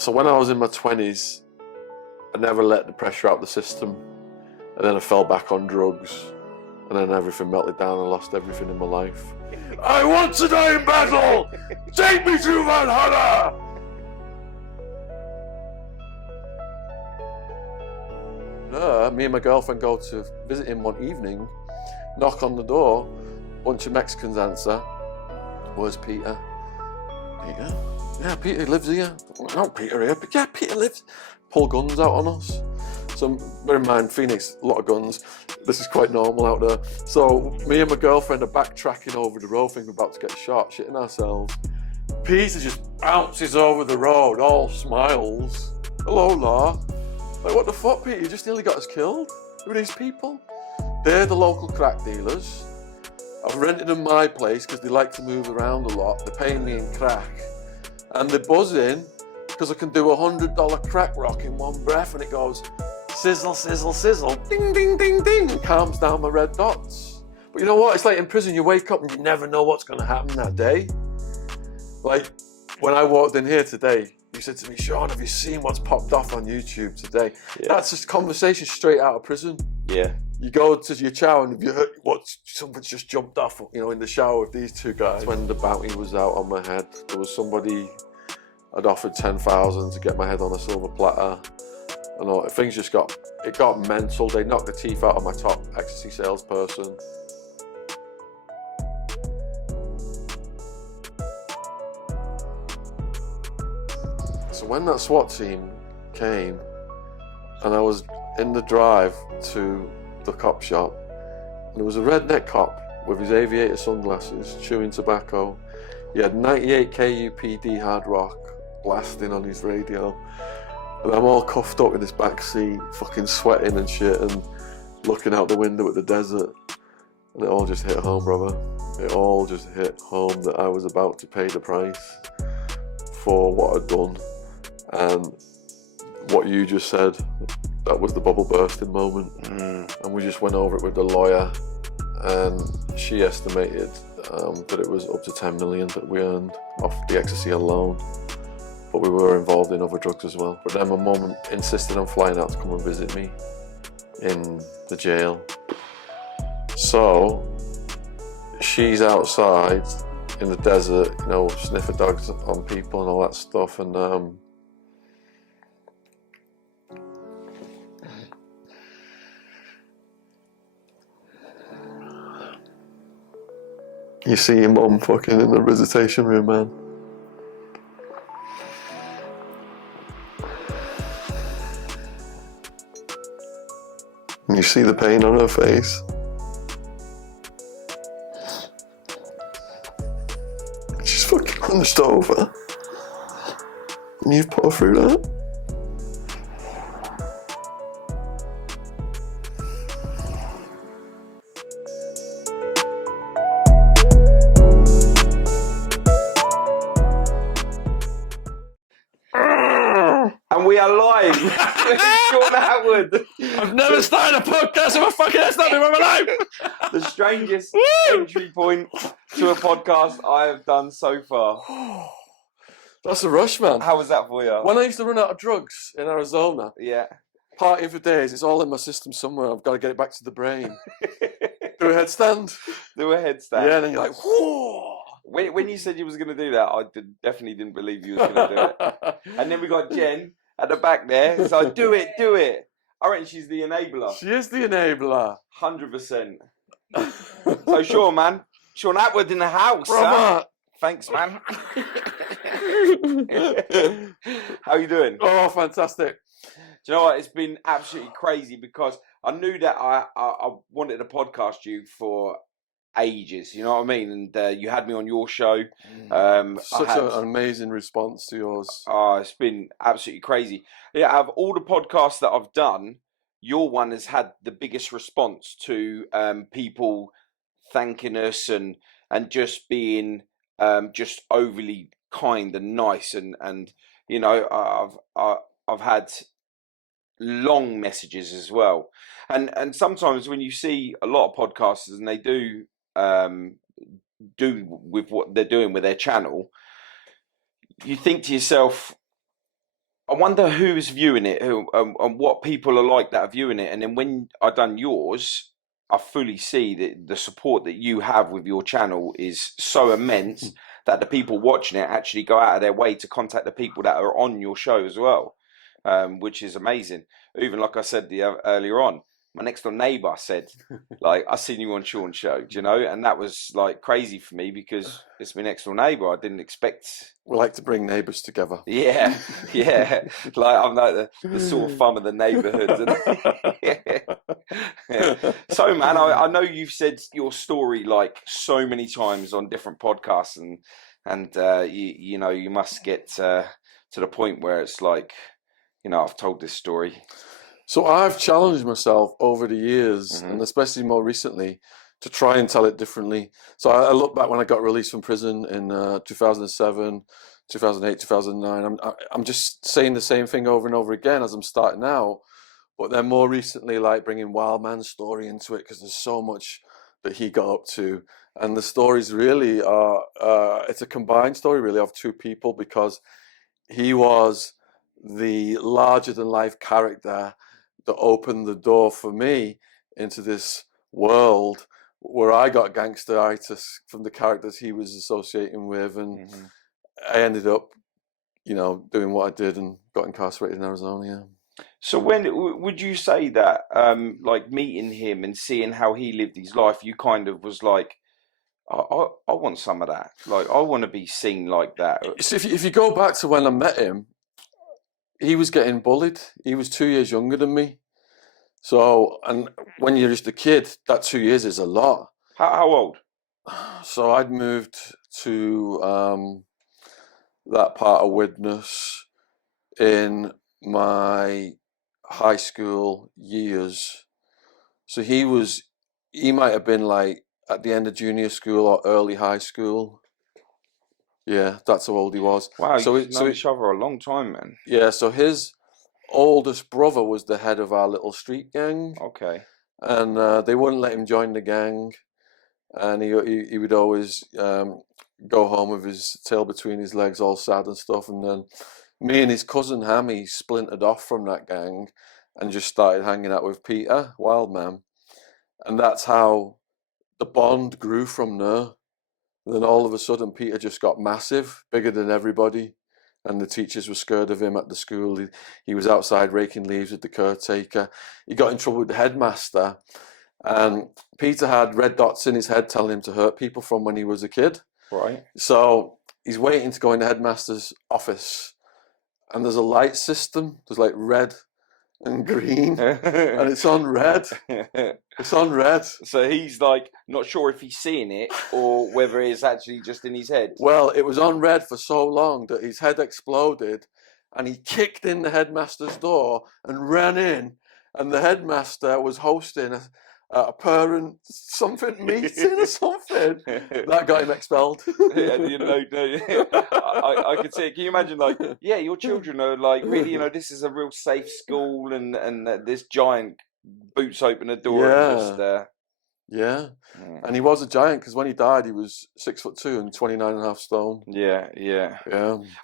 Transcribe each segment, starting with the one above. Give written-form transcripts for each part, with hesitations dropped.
So when I was in my 20s, I never let the pressure out the system, and then I fell back on drugs, and then everything melted down and I lost everything in my life. I want to die in battle! Take me to Valhalla! Me and my girlfriend go to visit him one evening, knock on the door, bunch of Mexicans answer. Where's Peter? Peter? Yeah, Peter lives here. No, Peter here. But yeah, Peter lives. Pull guns out on us. So bear in mind, Phoenix, a lot of guns. This is quite normal out there. So me and my girlfriend are backtracking over the road, thinking we're about to get shot, shitting ourselves. Peter just bounces over the road, all smiles. Hello, Law. Like, what the fuck, Peter? You just nearly got us killed. Who are these people? They're the local crack dealers. I've rented them my place because they like to move around a lot. They're paying me in crack. And they're buzzing because I can do $100 crack rock in one breath, and it goes sizzle, sizzle, sizzle, ding, ding, ding, ding, and calms down my red dots. But you know what? It's like in prison, you wake up and you never know what's going to happen that day. Like when I walked in here today, you said to me, Shaun, have you seen what's popped off on YouTube today? Yeah. That's just conversation straight out of prison. Yeah. You go to your shower and you heard something's just jumped off, in the shower with these two guys. When the bounty was out on my head, there was somebody I'd offered 10,000 to get my head on a silver platter. And all, things just got mental. They knocked the teeth out of my top ecstasy salesperson. So when that SWAT team came, and I was in the drive to the cop shop, and there was a redneck cop with his aviator sunglasses, chewing tobacco. He had 98 KUPD hard rock blasting on his radio, and I'm all cuffed up in this back seat, fucking sweating and shit, and looking out the window at the desert, and it all just hit home, brother. It all just hit home that I was about to pay the price for what I'd done, and what you just said, that was the bubble bursting moment. And we just went over it with the lawyer, and she estimated that it was up to 10 million that we earned off the ecstasy alone, but we were involved in other drugs as well. But then my mum insisted on flying out to come and visit me in the jail. So she's outside in the desert, sniffer dogs on people and all that stuff, and you see your mum fucking in the visitation room, man. And you see the pain on her face. She's fucking hunched over. And you've put her through that. And we are live with Shaun Attwood. I've never started a podcast with a fucking S.W. in my life. The strangest entry point to a podcast I have done so far. That's a rush, man. How was that for you? When I used to run out of drugs in Arizona, yeah, partying for days, it's all in my system somewhere. I've got to get it back to the brain. Do a headstand. Do a headstand. Yeah, and then you're like, whoa. When you said you was going to do that, I definitely didn't believe you was going to do it. And then we got Jen at the back there, so do it. I reckon she's the enabler. She is the enabler. 100%. So Shaun, man. Shaun Attwood in the house. Huh? Thanks, man. How you doing? Oh, fantastic. Do you know what? It's been absolutely crazy because I knew that I wanted to podcast you for ages, you know what I mean? And you had me on your show. Such an amazing response to yours. Oh, it's been absolutely crazy. Yeah, out of all the podcasts that I've done, your one has had the biggest response to people thanking us and just being just overly kind and nice, and I've had long messages as well, and sometimes when you see a lot of podcasters and they do with what they're doing with their channel, you think to yourself, I wonder who's viewing it, who and what people are like that are viewing it. And then when I done yours, I fully see that the support that you have with your channel is so immense that the people watching it actually go out of their way to contact the people that are on your show as well, which is amazing. Even like I said earlier on, my next door neighbour said, like, I seen you on Shaun's show, do you know? And that was like crazy for me because it's my next door neighbour. I didn't expect. We like to bring neighbours together. Yeah, yeah. Like I'm like the sore thumb of the neighbourhood. So, man, I know you've said your story like so many times on different podcasts, and you know you must get to the point where it's like, you know, I've told this story. So I've challenged myself over the years, and especially more recently, to try and tell it differently. So I look back when I got released from prison in 2007, 2008, 2009. I'm just saying the same thing over and over again as I'm starting now. But then more recently, like bringing Wild Man's story into it, because there's so much that he got up to. And the stories really are, it's a combined story really of two people, because he was the larger than life character that opened the door for me into this world where I got gangsteritis from the characters he was associating with, and I ended up, you know, doing what I did and got incarcerated in Arizona. Yeah. So when would you say that, like meeting him and seeing how he lived his life, you kind of was like, I want some of that. Like I want to be seen like that. So if you go back to when I met him, he was getting bullied. He was 2 years younger than me. So, and when you're just a kid, that 2 years is a lot. How old? So I'd moved to that part of Widnes in my high school years. So he might have been like at the end of junior school or early high school. Yeah, that's how old he was. Wow, So you've known each other a long time, man. Yeah, so his oldest brother was the head of our little street gang. Okay. And they wouldn't let him join the gang, and he would always go home with his tail between his legs, all sad and stuff. And then me and his cousin Hammy splintered off from that gang and just started hanging out with Peter, Wildman, and that's how the bond grew from there. And then all of a sudden, Peter just got massive, bigger than everybody. And the teachers were scared of him at the school. He was outside raking leaves with the caretaker. He got in trouble with the headmaster. And Peter had red dots in his head telling him to hurt people from when he was a kid. Right. So he's waiting to go in the headmaster's office. And there's a light system. There's like red and green. And it's on red. It's on red. So he's like not sure if he's seeing it or whether it's actually just in his head. Well, it was on red for so long that his head exploded, and he kicked in the headmaster's door and ran in, and the headmaster was hosting a parent something meeting or something. That got him expelled. Yeah, you know, I could see it. Can you imagine, like, yeah, your children are like really, you know, this is a real safe school, and this giant boots open the door and just. Yeah, and he was a giant because when he died, he was 6'2" and 29.5 stone. Yeah. Yeah.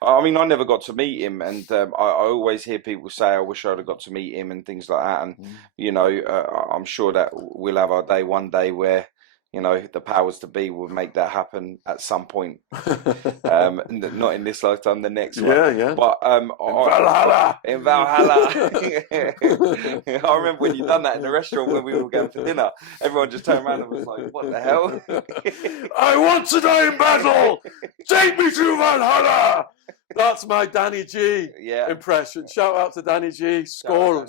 I mean, I never got to meet him, and I always hear people say, "I wish I'd have got to meet him" and things like that. And you know, I'm sure that we'll have our day one day where, you know, the powers to be will make that happen at some point. Not in this lifetime, the next one. Yeah. But in Valhalla. I remember when you done that in the restaurant when we were going for dinner. Everyone just turned around and was like, "What the hell?" I want to die in battle. Take me to Valhalla. That's my Danny G impression. Shout out to Danny G. Score.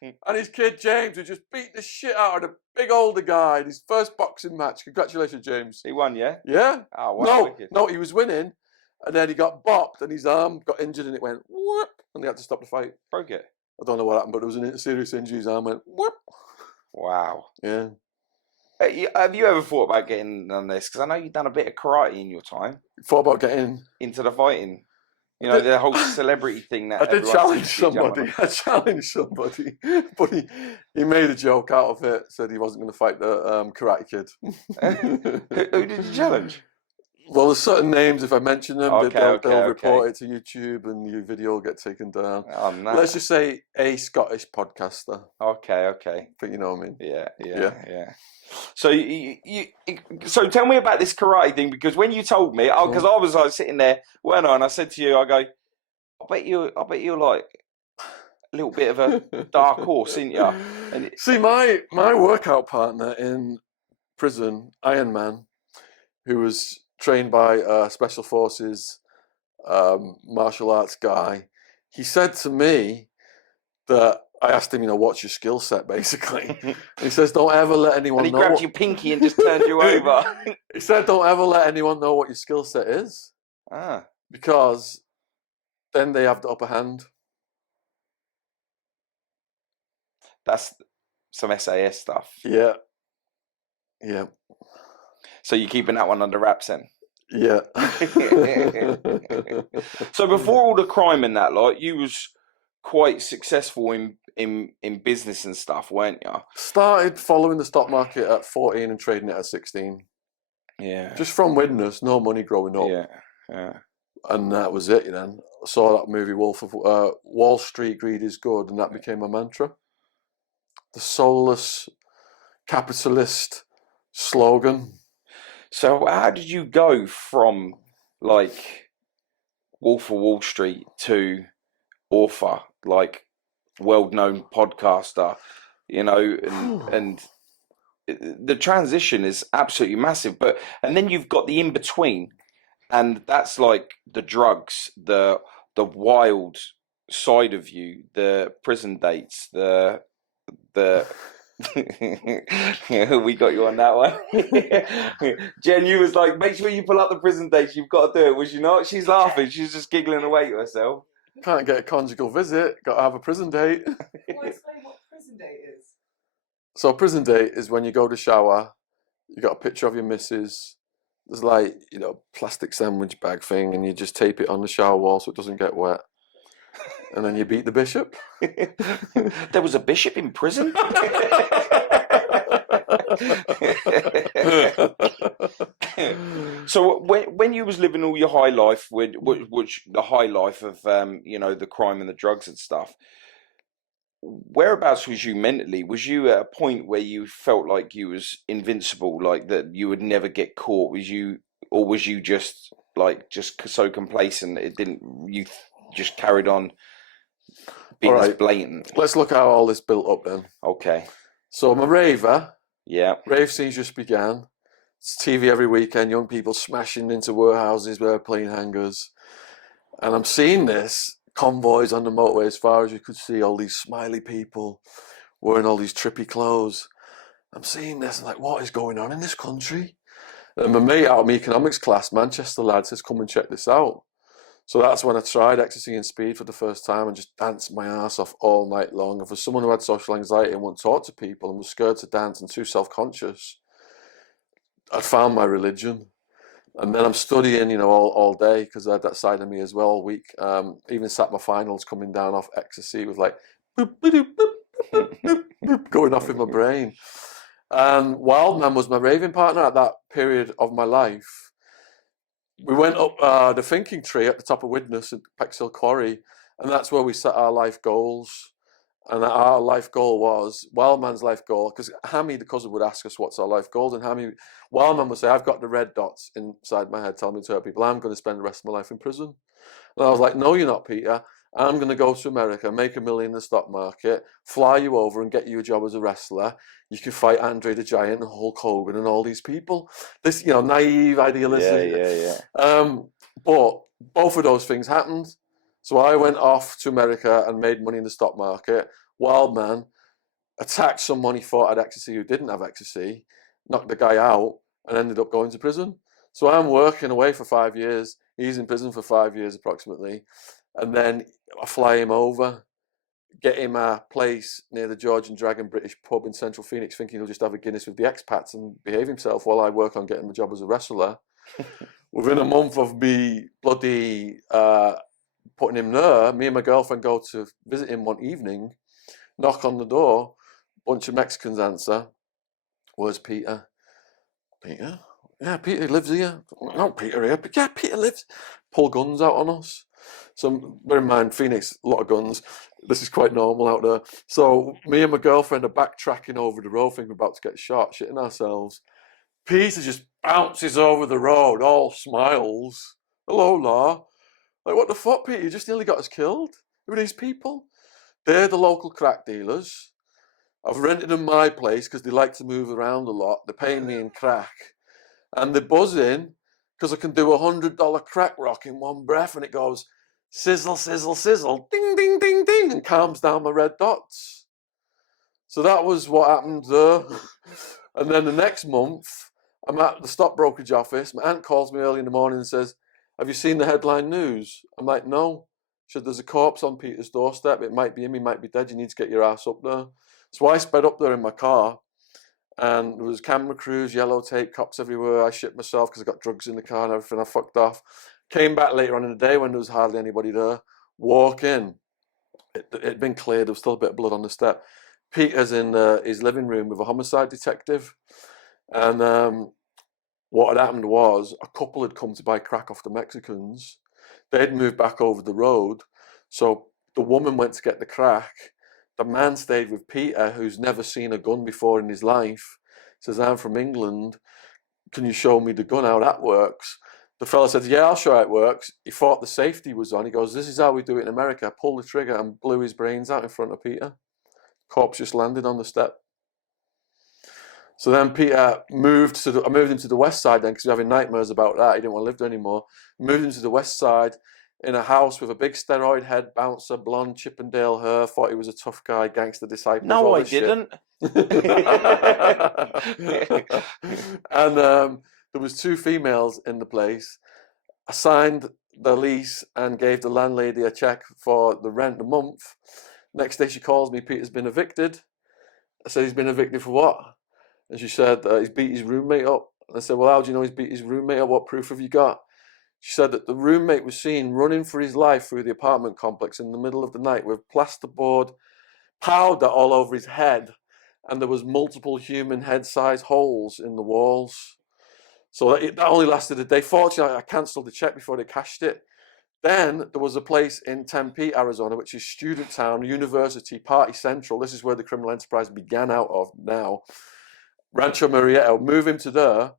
And his kid James, who just beat the shit out of the big older guy in his first boxing match. Congratulations, James. He won, yeah? Yeah. Oh, wow. No, he was winning. And then he got bopped and his arm got injured and it went whoop. And they had to stop the fight. Broke it. I don't know what happened, but there was a serious injury. His arm went whoop. Wow. Yeah. Have you ever thought about getting on this? Because I know you've done a bit of karate in your time. Thought about getting into the fighting. You know, the whole celebrity thing that I did challenge somebody. I challenged somebody, but he made a joke out of it. Said he wasn't going to fight the Karate Kid. Who did you challenge? Well, there's certain names, if I mention them, Okay, they'll okay. report it to YouTube and your video will get taken down. Oh, no. Let's just say a Scottish podcaster. Okay. I think you know what I mean. Yeah. So so tell me about this karate thing, because when you told me, because I was like sitting there, weren't I? And I said to you, I go, I bet you're like a little bit of a dark horse, ain't you? And See, my workout partner in prison, Iron Man, who was trained by a special forces martial arts guy, he said to me that I asked him, what's your skill set, basically. He says, don't ever let anyone and he know. grabbed your pinky and just turned you over. He said, don't ever let anyone know what your skill set is, because then they have the upper hand. That's some SAS stuff. Yeah. So you're keeping that one under wraps then? Yeah. So before all the crime and that, like, you was quite successful in business and stuff, weren't you? Started following the stock market at 14 and trading it at 16. Yeah. Just from witness, no money growing up. Yeah. And that was it, I saw that movie Wolf of Wall Street, Greed is Good, and that became a mantra. The soulless capitalist slogan. So how did you go from like Wolf of Wall Street to author, like world-known podcaster, and the transition is absolutely massive. And then you've got the in-between, and that's like the drugs, the wild side of you, the prison dates, the we got you on that one. Jen, you was like, make sure you pull up the prison dates. You've got to do it. Was you not? She's laughing. She's just giggling away to herself. Can't get a conjugal visit. Got to have a prison date. Well, explain what prison date is. So a prison date is when you go to shower. You got a picture of your missus. There's like plastic sandwich bag thing, and you just tape it on the shower wall so it doesn't get wet. And then you beat the bishop. There was a bishop in prison? So when you was living all your high life, which the high life of the crime and the drugs and stuff, whereabouts was you mentally? Was you at a point where you felt like you was invincible, like that you would never get caught? Was you just so complacent you just carried on being this blatant? Let's look at how all this built up then. Okay. So I'm a raver. Yeah. Rave scenes just began. It's TV every weekend, young people smashing into warehouses with airplane hangars. And I'm seeing this, convoys on the motorway as far as you could see, all these smiley people wearing all these trippy clothes. I'm seeing this, I'm like, what is going on in this country? And my mate out of my economics class, Manchester lad, says, come and check this out. So that's when I tried ecstasy and speed for the first time and just danced my ass off all night long. And for someone who had social anxiety and wouldn't talk to people and was scared to dance and too self-conscious, I found my religion. And then I'm studying, all day, because I had that side of me as well all week. Even sat my finals coming down off ecstasy with like boop, boop, boop, boop, boop, boop, going off in my brain. And Wildman was my raving partner at that period of my life. We went up the thinking tree at the top of Widnes at Pexhill Quarry, and that's where we set our life goals. And our life goal was, Wildman's life goal, because Hammy, the cousin, would ask us what's our life goals, and Wildman would say, I've got the red dots inside my head telling me to hurt people, I'm going to spend the rest of my life in prison. And I was like, no, you're not, Peter. I'm going to go to America, make $1 million in the stock market, fly you over and get you a job as a wrestler. You can fight Andre the Giant and Hulk Hogan and all these people. This, naive idealism. Yeah. But both of those things happened. So I went off to America and made money in the stock market. Wildman attacked someone he thought had ecstasy who didn't have ecstasy, knocked the guy out, and ended up going to prison. So I'm working away for 5 years. He's in prison for 5 years approximately. And then I fly him over, get him a place near the George and Dragon British pub in Central Phoenix, thinking he'll just have a Guinness with the expats and behave himself while I work on getting the job as a wrestler. Within a month of me bloody putting him there, me and my girlfriend go to visit him one evening, knock on the door, bunch of Mexicans answer. Where's Peter? Peter? yeah, Peter lives here. Not Peter here, but yeah, Peter lives. Pull guns out on us. So bear in mind, Phoenix, a lot of guns. This is quite normal out there. So me and my girlfriend are backtracking over the road, thinking we're about to get shot, shitting ourselves. Peter just bounces over the road, all smiles. Hello, Law. Like, what the fuck, Peter? You just nearly got us killed. Who are these people? They're the local crack dealers. I've rented them my place because they like to move around a lot. They're paying me in crack. And they're buzzing because I can do $100 crack rock in one breath, and it goes sizzle, sizzle, sizzle, ding, ding, ding, ding, and calms down my red dots. So that was what happened there. And then the next month, I'm at the stock brokerage office. My aunt calls me early in the morning and says, have you seen the headline news? I'm like, no. She said, there's a corpse on Peter's doorstep. It might be him, he might be dead. You need to get your ass up there. So I sped up there in my car, and there was camera crews, yellow tape, cops everywhere. I shit myself because I got drugs in the car and everything. I fucked off. Came back later on in the day when there was hardly anybody there. Walk in. It'd been cleared. There was still a bit of blood on the step. Peter's in his living room with a homicide detective. And what had happened was a couple had come to buy crack off the Mexicans. They'd moved back over the road. So the woman went to get the crack. The man stayed with Peter, who's never seen a gun before in his life. Says, I'm from England. Can you show me the gun, how that works? The fella said, yeah, I'll show you how it works. He thought the safety was on. He goes, this is how we do it in America. Pull the trigger and blew his brains out in front of Peter. Corpse just landed on the step. So then Peter moved I moved him to the west side then because we were having nightmares about that. He didn't want to live there anymore. Moved him to the west side in a house with a big steroid head, bouncer, blonde, Chippendale hair. Thought he was a tough guy, gangster disciple. No, I didn't. And there was 2 females in the place. I signed the lease and gave the landlady a check for the rent a month. Next day she calls me, Peter's been evicted. I said, he's been evicted for what? And she said, he's beat his roommate up. And I said, well, how do you know he's beat his roommate up? What proof have you got? She said that the roommate was seen running for his life through the apartment complex in the middle of the night with plasterboard powder all over his head. And there was multiple human head-sized holes in the walls. So that only lasted a day. Fortunately, I cancelled the check before they cashed it. Then there was a place in Tempe, Arizona, which is Student Town, University, Party Central. This is where the criminal enterprise began out of now. Rancho Murrieta, move him to there.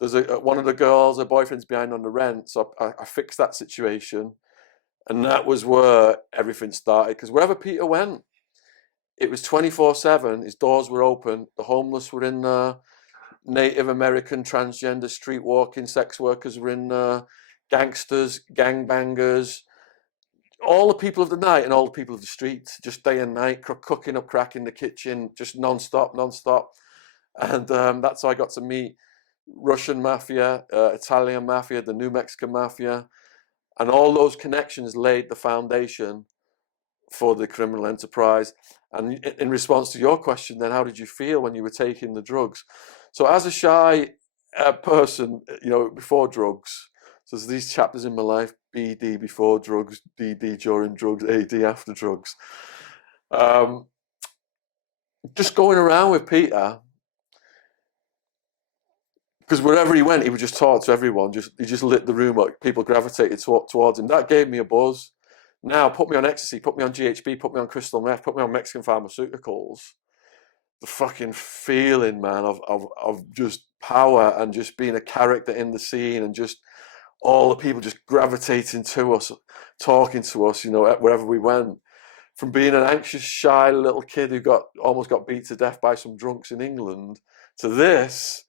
There's one of the girls, her boyfriend's behind on the rent, so I fixed that situation. And that was where everything started, because wherever Peter went, it was 24/7. His doors were open. The homeless were in there. Native American, transgender, street walking, sex workers were in there. Gangsters, gangbangers, all the people of the night and all the people of the streets, just day and night, cooking up crack in the kitchen, just non-stop. And that's how I got to meet Russian mafia, Italian mafia, the New Mexican mafia, and all those connections laid the foundation for the criminal enterprise. And in response to your question, then, how did you feel when you were taking the drugs? So as a shy person, before drugs, so there's these chapters in my life: BD before drugs, DD during drugs, AD after drugs. Just going around with Peter, because wherever he went, he would just talk to everyone. He just lit the room up. People gravitated towards him. That gave me a buzz. Now, put me on ecstasy, put me on GHB, put me on crystal meth, put me on Mexican pharmaceuticals. The fucking feeling, man, of just power and just being a character in the scene, and just all the people just gravitating to us, talking to us, wherever we went. From being an anxious, shy little kid who almost got beat to death by some drunks in England, to this,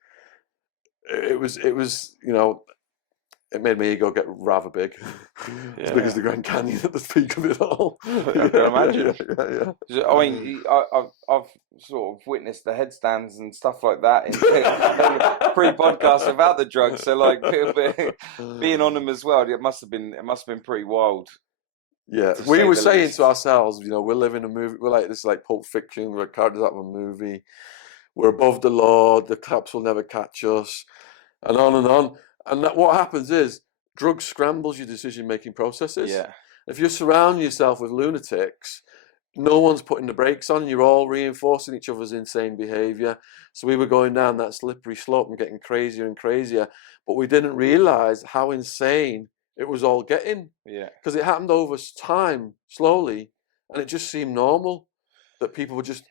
it was, it made my ego get rather big. As big as the Grand Canyon at the peak of it all. I can imagine. Yeah. I mean, I've sort of witnessed the headstands and stuff like that in pre-podcast about the drugs. So like being on them as well, it must have been pretty wild. Yeah, we were saying to ourselves, we're living a movie. We're like, this is like Pulp Fiction. We're characters out of a movie. We're above the law. The cops will never catch us, and on and on. And what happens is drugs scrambles your decision-making processes. Yeah. If you surround yourself with lunatics, no one's putting the brakes on. You're all reinforcing each other's insane behavior. So we were going down that slippery slope and getting crazier and crazier, but we didn't realize how insane it was all getting, Yeah. because it happened over time, slowly, and it just seemed normal that people were just.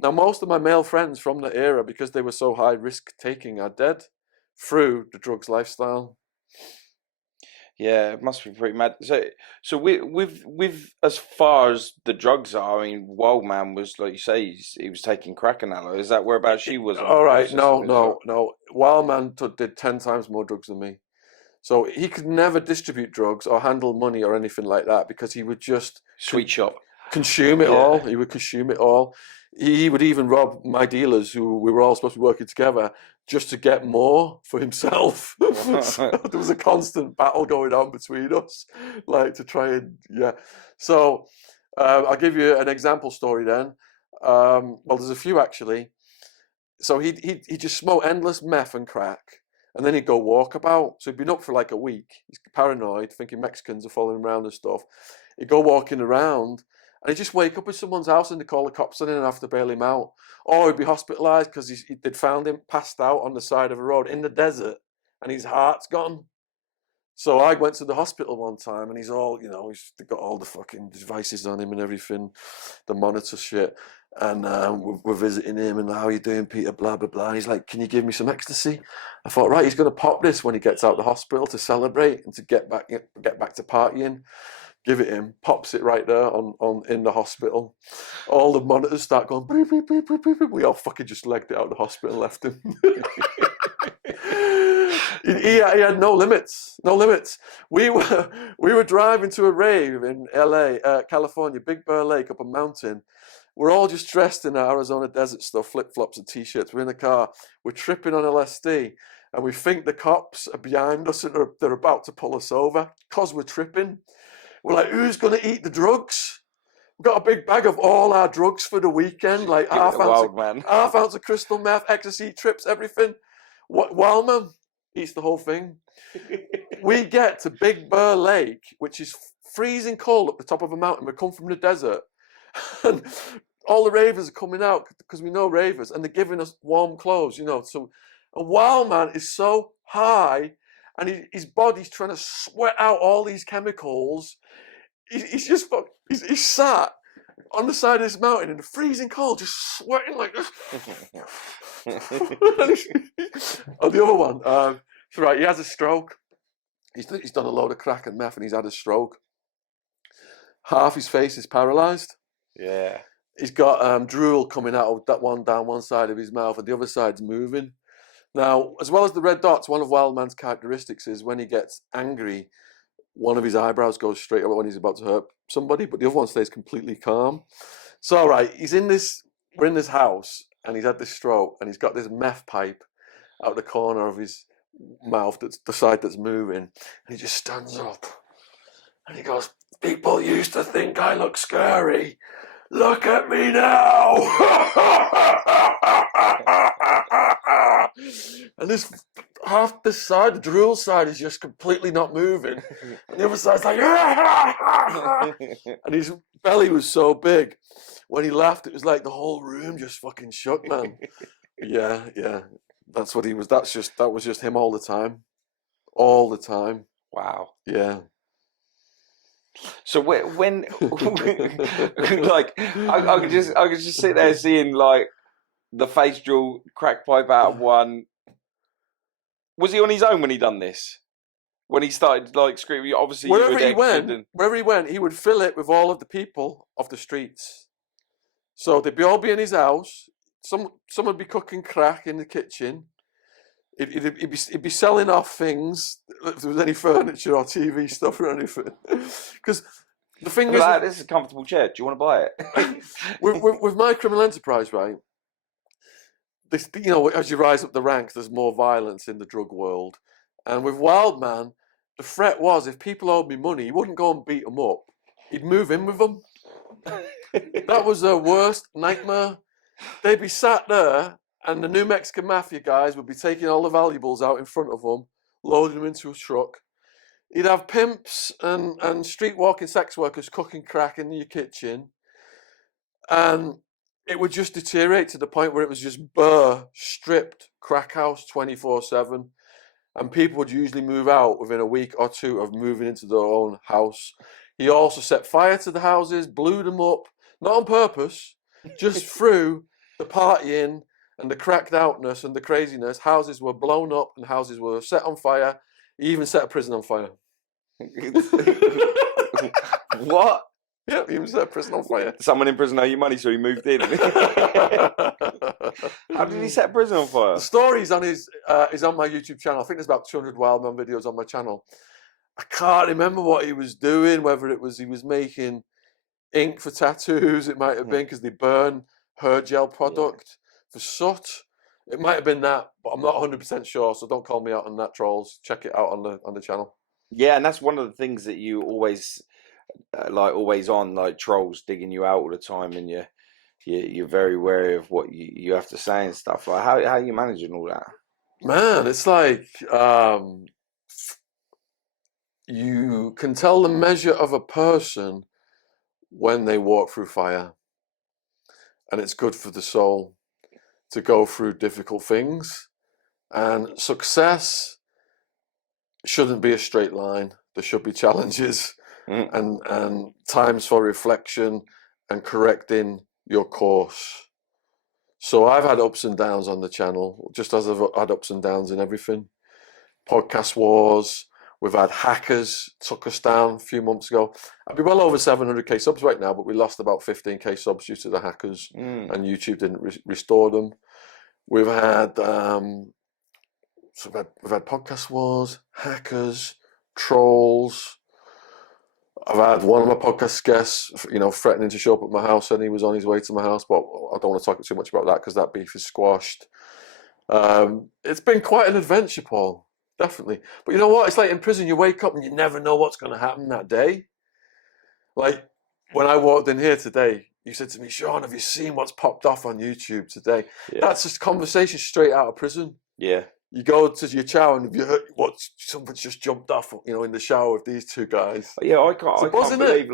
Now, most of my male friends from that era, because they were so high risk taking, are dead through the drugs lifestyle. Yeah, it must be pretty mad. So with as far as the drugs are, I mean, Wild Man was like you say, he was taking crack and aloe. Is that whereabouts she was on the All right, process no, of it as well? no, no. Wild Man did 10 times more drugs than me. So he could never distribute drugs or handle money or anything like that, because he would just Sweet shop. consume it Yeah. all. He would consume it all. He would even rob my dealers, who we were all supposed to be working together, just to get more for himself. So there was a constant battle going on between us, like to try and, yeah. So I'll give you an example story then. Well, there's a few actually. So he just smoked endless meth and crack, and then he'd go walkabout. So he'd been up for like a week. He's paranoid, thinking Mexicans are following him around and stuff. He'd go walking around, and he'd just wake up at someone's house and they'd call the cops on him and have to bail him out. Or he'd be hospitalised because they'd found him passed out on the side of a road in the desert, and his heart's gone. So I went to the hospital one time, and he's all, he's got all the fucking devices on him and everything, the monitor shit. And we're visiting him, and how are you doing, Peter? Blah, blah, blah. And he's like, can you give me some ecstasy? I thought, right, he's going to pop this when he gets out of the hospital to celebrate and to get back to partying. Give it him, pops it right there on in the hospital. All the monitors start going, beep, beep, beep, beep, beep. We all fucking just legged it out of the hospital and left him. He had no limits, no limits. We were driving to a rave in LA, California, Big Bear Lake, up a mountain. We're all just dressed in our Arizona desert stuff, flip-flops and t-shirts. We're in the car, we're tripping on LSD, and we think the cops are behind us and they're about to pull us over because we're tripping. We're like, who's going to eat the drugs? We've got a big bag of all our drugs for the weekend, like Give it the Wild Man. half ounce of crystal meth, ecstasy, trips, everything. Wild Man eats the whole thing. We get to Big Bear Lake, which is freezing cold up the top of a mountain. We come from the desert. And all the ravers are coming out because we know ravers, and they're giving us warm clothes, So a Wild Man is so high, and his body's trying to sweat out all these chemicals. He's sat on the side of this mountain in the freezing cold, just sweating like this. Oh, the other one, right, he has a stroke. He's done a load of crack and meth, and he's had a stroke. Half his face is paralysed. Yeah. He's got drool coming out of that one down one side of his mouth, and the other side's moving. Now, as well as the red dots, one of Wild Man's characteristics is when he gets angry, one of his eyebrows goes straight up when he's about to hurt somebody, but the other one stays completely calm. So, right, we're in this house, and he's had this stroke, and he's got this meth pipe out the corner of his mouth, that's the side that's moving, and he just stands up, and he goes, people used to think I look scary. Look at me now! And this half this side, the drool side, is just completely not moving. And the other side's like, and his belly was so big. When he laughed, it was like the whole room just fucking shook, man. Yeah. That's what he was. That was just him all the time. All the time. Wow. Yeah. So when like I could just sit there seeing like the face drill, crack pipe out of one. Was he on his own when he done this? When he started like screaming, obviously wherever he went, he would fill it with all of the people off the streets. So they'd all be in his house. Someone would be cooking crack in the kitchen. He'd be selling off things, if there was any furniture or TV stuff or anything. Because the thing is, this is a comfortable chair. Do you want to buy it? with my criminal enterprise, right? This, as you rise up the ranks, there's more violence in the drug world. And with Wild Man, the threat was if people owed me money, he wouldn't go and beat them up. He'd move in with them. That was their worst nightmare. They'd be sat there, and the New Mexican Mafia guys would be taking all the valuables out in front of them, loading them into a truck. He'd have pimps and street walking sex workers cooking crack in your kitchen. And it would just deteriorate to the point where it was just stripped crack house 24/7. And people would usually move out within a week or two of moving into their own house. He also set fire to the houses, blew them up, not on purpose, just through the partying and the cracked outness and the craziness. Houses were blown up and houses were set on fire. He even set a prison on fire. What? Yeah, he even set a prison on fire. Someone in prison owe you money, so he moved in. How did he set a prison on fire? The story is on his is on my YouTube channel. I think there's about 200 Wildman videos on my channel. I can't remember what he was doing, whether it was he was making ink for tattoos, it might have been because they burn hair gel product for soot. It might have been that, but I'm not 100% sure, so don't call me out on that, trolls. Check it out on the channel. Yeah, and that's one of the things that you always always on, like trolls digging you out all the time, and you're very wary of what you have to say and stuff. Like how are you managing all that? Man, it's like you can tell the measure of a person when they walk through fire, and it's good for the soul to go through difficult things. And success shouldn't be a straight line. There should be challenges and times for reflection and correcting your course. So I've had ups and downs on the channel, just as I've had ups and downs in everything. Podcast wars. We've had hackers took us down a few months ago. I'd be well over 700k subs right now, but we lost about 15k subs due to the hackers, and YouTube didn't restore them. We've had we've had podcast wars, hackers, trolls. I've had one of my podcast guests, threatening to show up at my house, and he was on his way to my house. But I don't want to talk too much about that because that beef is squashed. It's been quite an adventure, Paul. Definitely. But you know what? It's like in prison, you wake up and you never know what's going to happen that day. Like when I walked in here today, you said to me, Shaun, have you seen what's popped off on YouTube today? Yeah. That's just conversation straight out of prison. Yeah. You go to your shower and you heard someone's just jumped off, in the shower with these two guys. Yeah, I can't believe.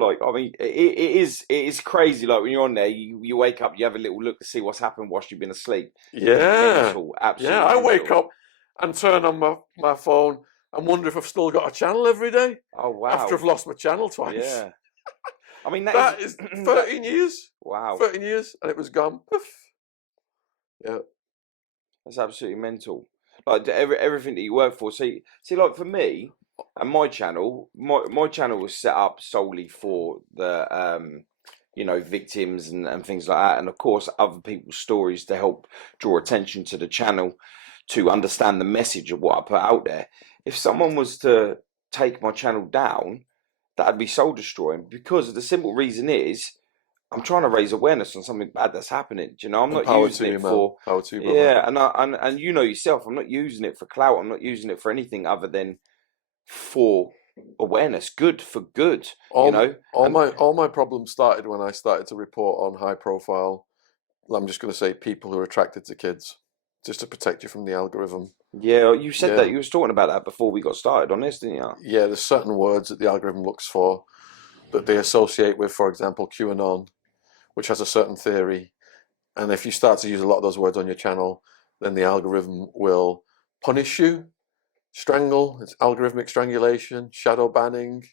It is crazy. Like when you're on there, you wake up, you have a little look to see what's happened whilst you've been asleep. Yeah, mental, absolutely. Yeah, I wake up and turn on my phone and wonder if I've still got a channel every day. Oh wow! After I've lost my channel twice. Yeah. I mean that is 13 years. Wow. 13 years and it was gone. Poof. Yeah. That's absolutely mental. Like everything that you work for. See, like for me and my channel, my channel was set up solely for the victims and things like that, and of course other people's stories to help draw attention to the channel, to understand the message of what I put out there. If someone was to take my channel down, that'd be soul destroying, because the simple reason is I'm trying to raise awareness on something bad that's happening. Do you know, I'm not using it for power to you, yeah, and you know yourself, I'm not using it for clout. I'm not using it for anything other than for awareness, good for good. All my problems started when I started to report on high profile. I'm just going to say people who are attracted to kids, just to protect you from the algorithm. Yeah, you said that. You was talking about that before we got started on this, didn't you? Yeah, there's certain words that the algorithm looks for that they associate with, for example, QAnon, which has a certain theory. And if you start to use a lot of those words on your channel, then the algorithm will punish you, strangle. It's algorithmic strangulation, shadow banning.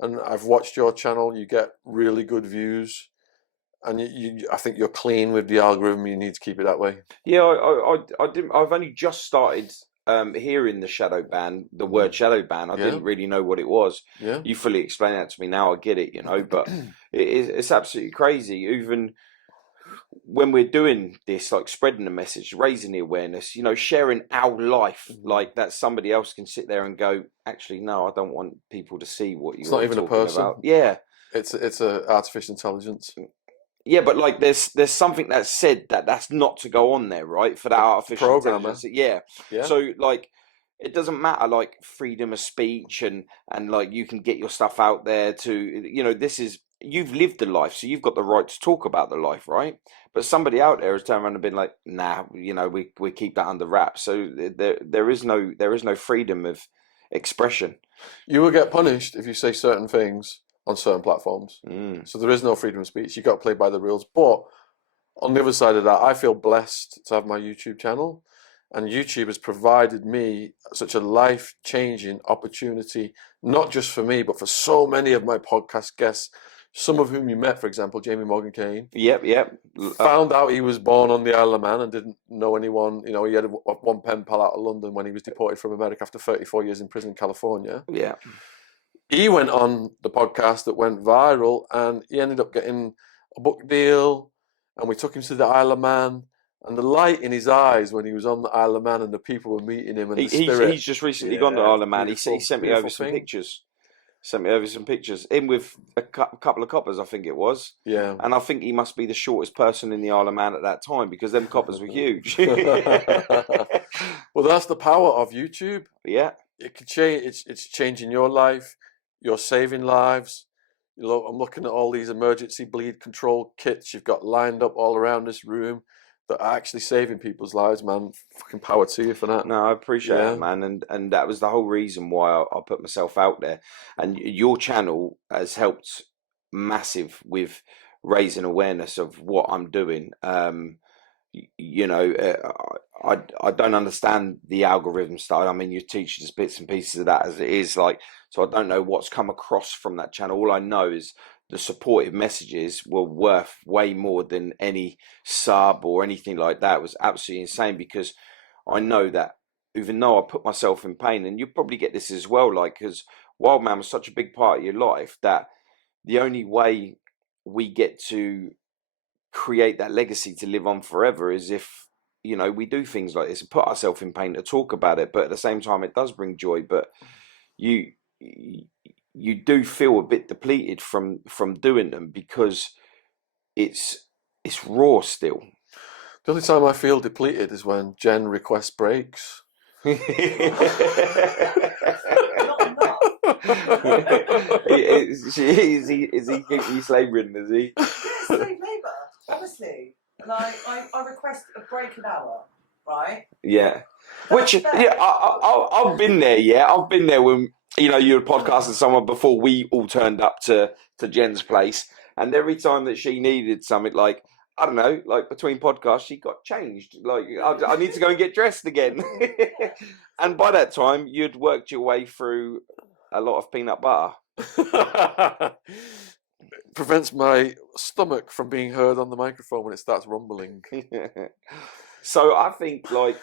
And I've watched your channel. You get really good views. And I think you're clean with the algorithm. You need to keep it that way. Yeah, I didn't. I've only just started hearing the word shadow ban. I didn't really know what it was. Yeah. You fully explained that to me now. I get it, but it's absolutely crazy. Even when we're doing this, like spreading the message, raising the awareness, sharing our life, like that somebody else can sit there and go, actually, no, I don't want people to see what you're talking about. It's not even a person. Yeah. It's a artificial intelligence. Yeah, but like there's something that's said that's not to go on there, right? For that artificial intelligence. Yeah. So like it doesn't matter, like freedom of speech and like you can get your stuff out there to, this is, you've lived the life, so you've got the right to talk about the life, right? But somebody out there has turned around and been like, nah, we keep that under wraps. So there is no freedom of expression. You will get punished if you say certain things on certain platforms. Mm. So there is no freedom of speech. You got to play by the rules. But on the other side of that, I feel blessed to have my YouTube channel, and YouTube has provided me such a life-changing opportunity, not just for me, but for so many of my podcast guests, some of whom you met, for example, Jamie Morgan Kane. Yep. Found out he was born on the Isle of Man and didn't know anyone. You know, he had one pen pal out of London when he was deported from America after 34 years in prison in California. Yeah. He went on the podcast that went viral, and he ended up getting a book deal, and we took him to the Isle of Man, and the light in his eyes when he was on the Isle of Man and the people were meeting him, and the spirit. He's just recently gone to Isle of Man. He sent me over some thing. pictures. Sent me over some pictures. In with a couple of coppers, I think it was. Yeah. And I think he must be the shortest person in the Isle of Man at that time, because them coppers were huge. Well, that's the power of YouTube. Yeah. It could change. It's changing your life. You're saving lives. You know, I'm looking at all these emergency bleed control kits you've got lined up all around this room that are actually saving people's lives, man. Fucking power to you for that. No, I appreciate it, man. And that was the whole reason why I put myself out there. And your channel has helped massive with raising awareness of what I'm doing. You know, I don't understand the algorithm style. I mean, you teach just bits and pieces of that as it is, like, so I don't know what's come across from that channel. All I know is the supportive messages were worth way more than any sub or anything like that. It was absolutely insane, because I know that even though I put myself in pain, and you probably get this as well, like, because Wildman was such a big part of your life that the only way we get to create that legacy to live on forever is if, you know, we do things like this and put ourselves in pain to talk about it, but at the same time it does bring joy. But you do feel a bit depleted from doing them, because it's raw still. The only time I feel depleted is when Jen requests breaks. Not enough. Is he keeping you slave ridden, is he? Slave labour, honestly. And I request a break an hour, right? Yeah. That's Which, fair. yeah, I've been there, yeah. I've been there when, you know, you were podcasting someone before we all turned up to Jen's place, and every time that she needed something, like, I don't know, like between podcasts, she got changed. Like, I need to go and get dressed again. And by that time, you'd worked your way through a lot of peanut butter. Prevents my stomach from being heard on the microphone when it starts rumbling. So I think, like,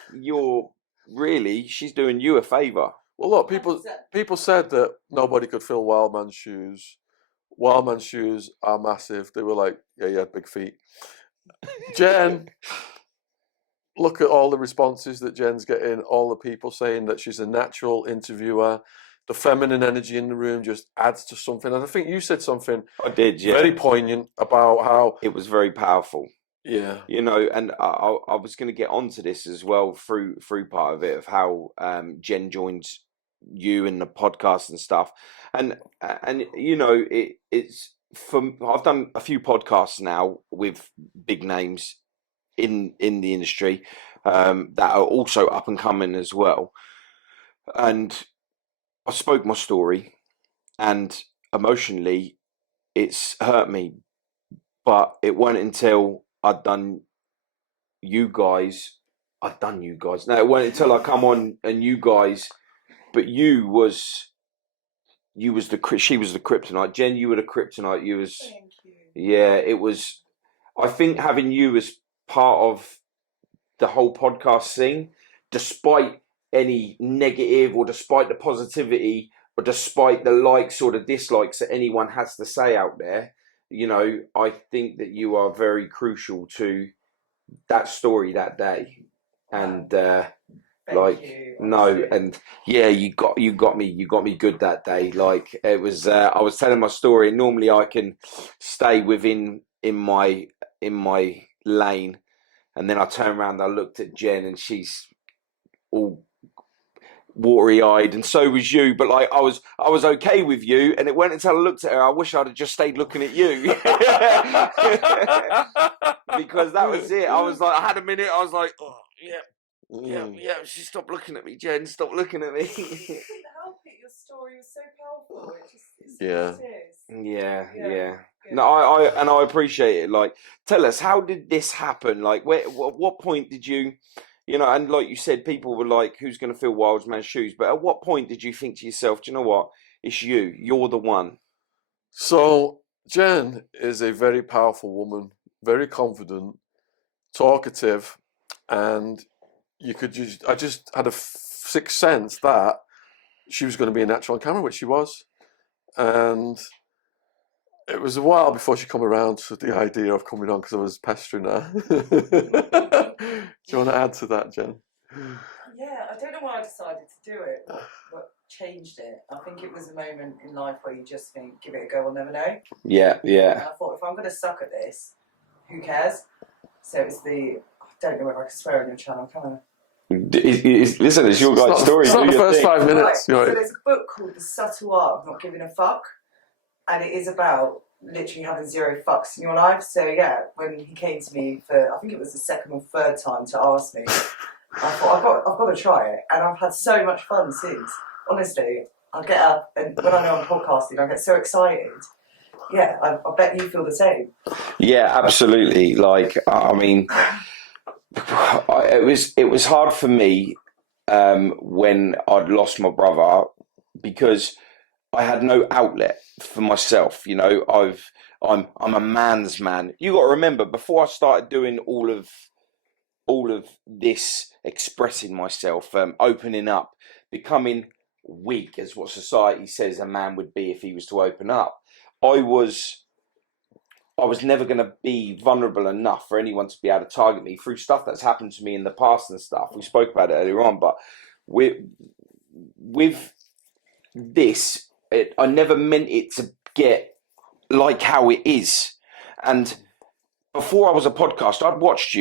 she's doing you a favour. Well, look, 100%. people said that nobody could fill Wildman's shoes. Wildman's shoes are massive. They were like, yeah, you had big feet. Jen, look at all the responses that Jen's getting, all the people saying that she's a natural interviewer. The feminine energy in the room just adds to something. And I think you said something I did, yeah. very poignant about how... It was very powerful. Yeah. You know, and I was going to get onto this as well through part of it, of how Jen joined you in the podcast and stuff. And you know, it's I've done a few podcasts now with big names in the industry that are also up and coming as well. And I spoke my story, and emotionally it's hurt me, but it wasn't until I'd done you guys. No, it wasn't until I come on and you guys, but she was the kryptonite. Jen, you were the kryptonite. Thank you. Yeah, it was. I think having you as part of the whole podcast scene, despite any negative or despite the positivity or despite the likes or the dislikes that anyone has to say out there, you know, I think that you are very crucial to that story that day. And Thank you, no, honestly. and yeah, you got me good that day. Like, it was I was telling my story, and normally I can stay within in my lane, and then I turned around and I looked at Jen, and she's all watery-eyed, and so was you, but like I was okay with you, and it wasn't until I looked at her, I wish I'd have just stayed looking at you. Because that was it. I was like, I had a minute, I was like, oh, yeah, she stopped looking at me, Jen, stop looking at me. You couldn't help it. Your story was so powerful. It just Yeah. is. Yeah. Yeah. No, I appreciate it. Like, tell us, how did this happen? Like, what point did you, and like you said, people were like, who's going to fill Wild Man's shoes? But at what point did you think to yourself, do you know what? It's you. You're the one. So Jen is a very powerful woman, very confident, talkative, and I just had a sixth sense that she was going to be a natural on camera, which she was. And it was a while before she come around to the idea of coming on because I was pestering her. Do you want to add to that, Jen? Yeah, I don't know why I decided to do it, what changed it. I think it was a moment in life where you just think, give it a go, I'll never know. Yeah. And I thought, if I'm going to suck at this, who cares? So it's I don't know whether I can swear on your channel, can I? Listen, it's your guys' story. It's not the first 5 minutes. Right, so there's a book called The Subtle Art of Not Giving a Fuck, and it is about literally having zero fucks in your life. So yeah, when he came to me for, I think it was the second or third time to ask me, I thought I've got to try it, and I've had so much fun since. Honestly, I get up and when I know I'm podcasting, I get so excited. Yeah, I bet you feel the same. Yeah, absolutely. Like, I mean, it was hard for me when I'd lost my brother because I had no outlet for myself. I'm a man's man. You got to remember, before I started doing all of this, expressing myself, opening up, becoming weak, as what society says a man would be if he was to open up. I was never going to be vulnerable enough for anyone to be able to target me through stuff that's happened to me in the past and stuff. We spoke about it earlier on, but with this, I never meant it to get like how it is. And before I was a podcast, I'd watched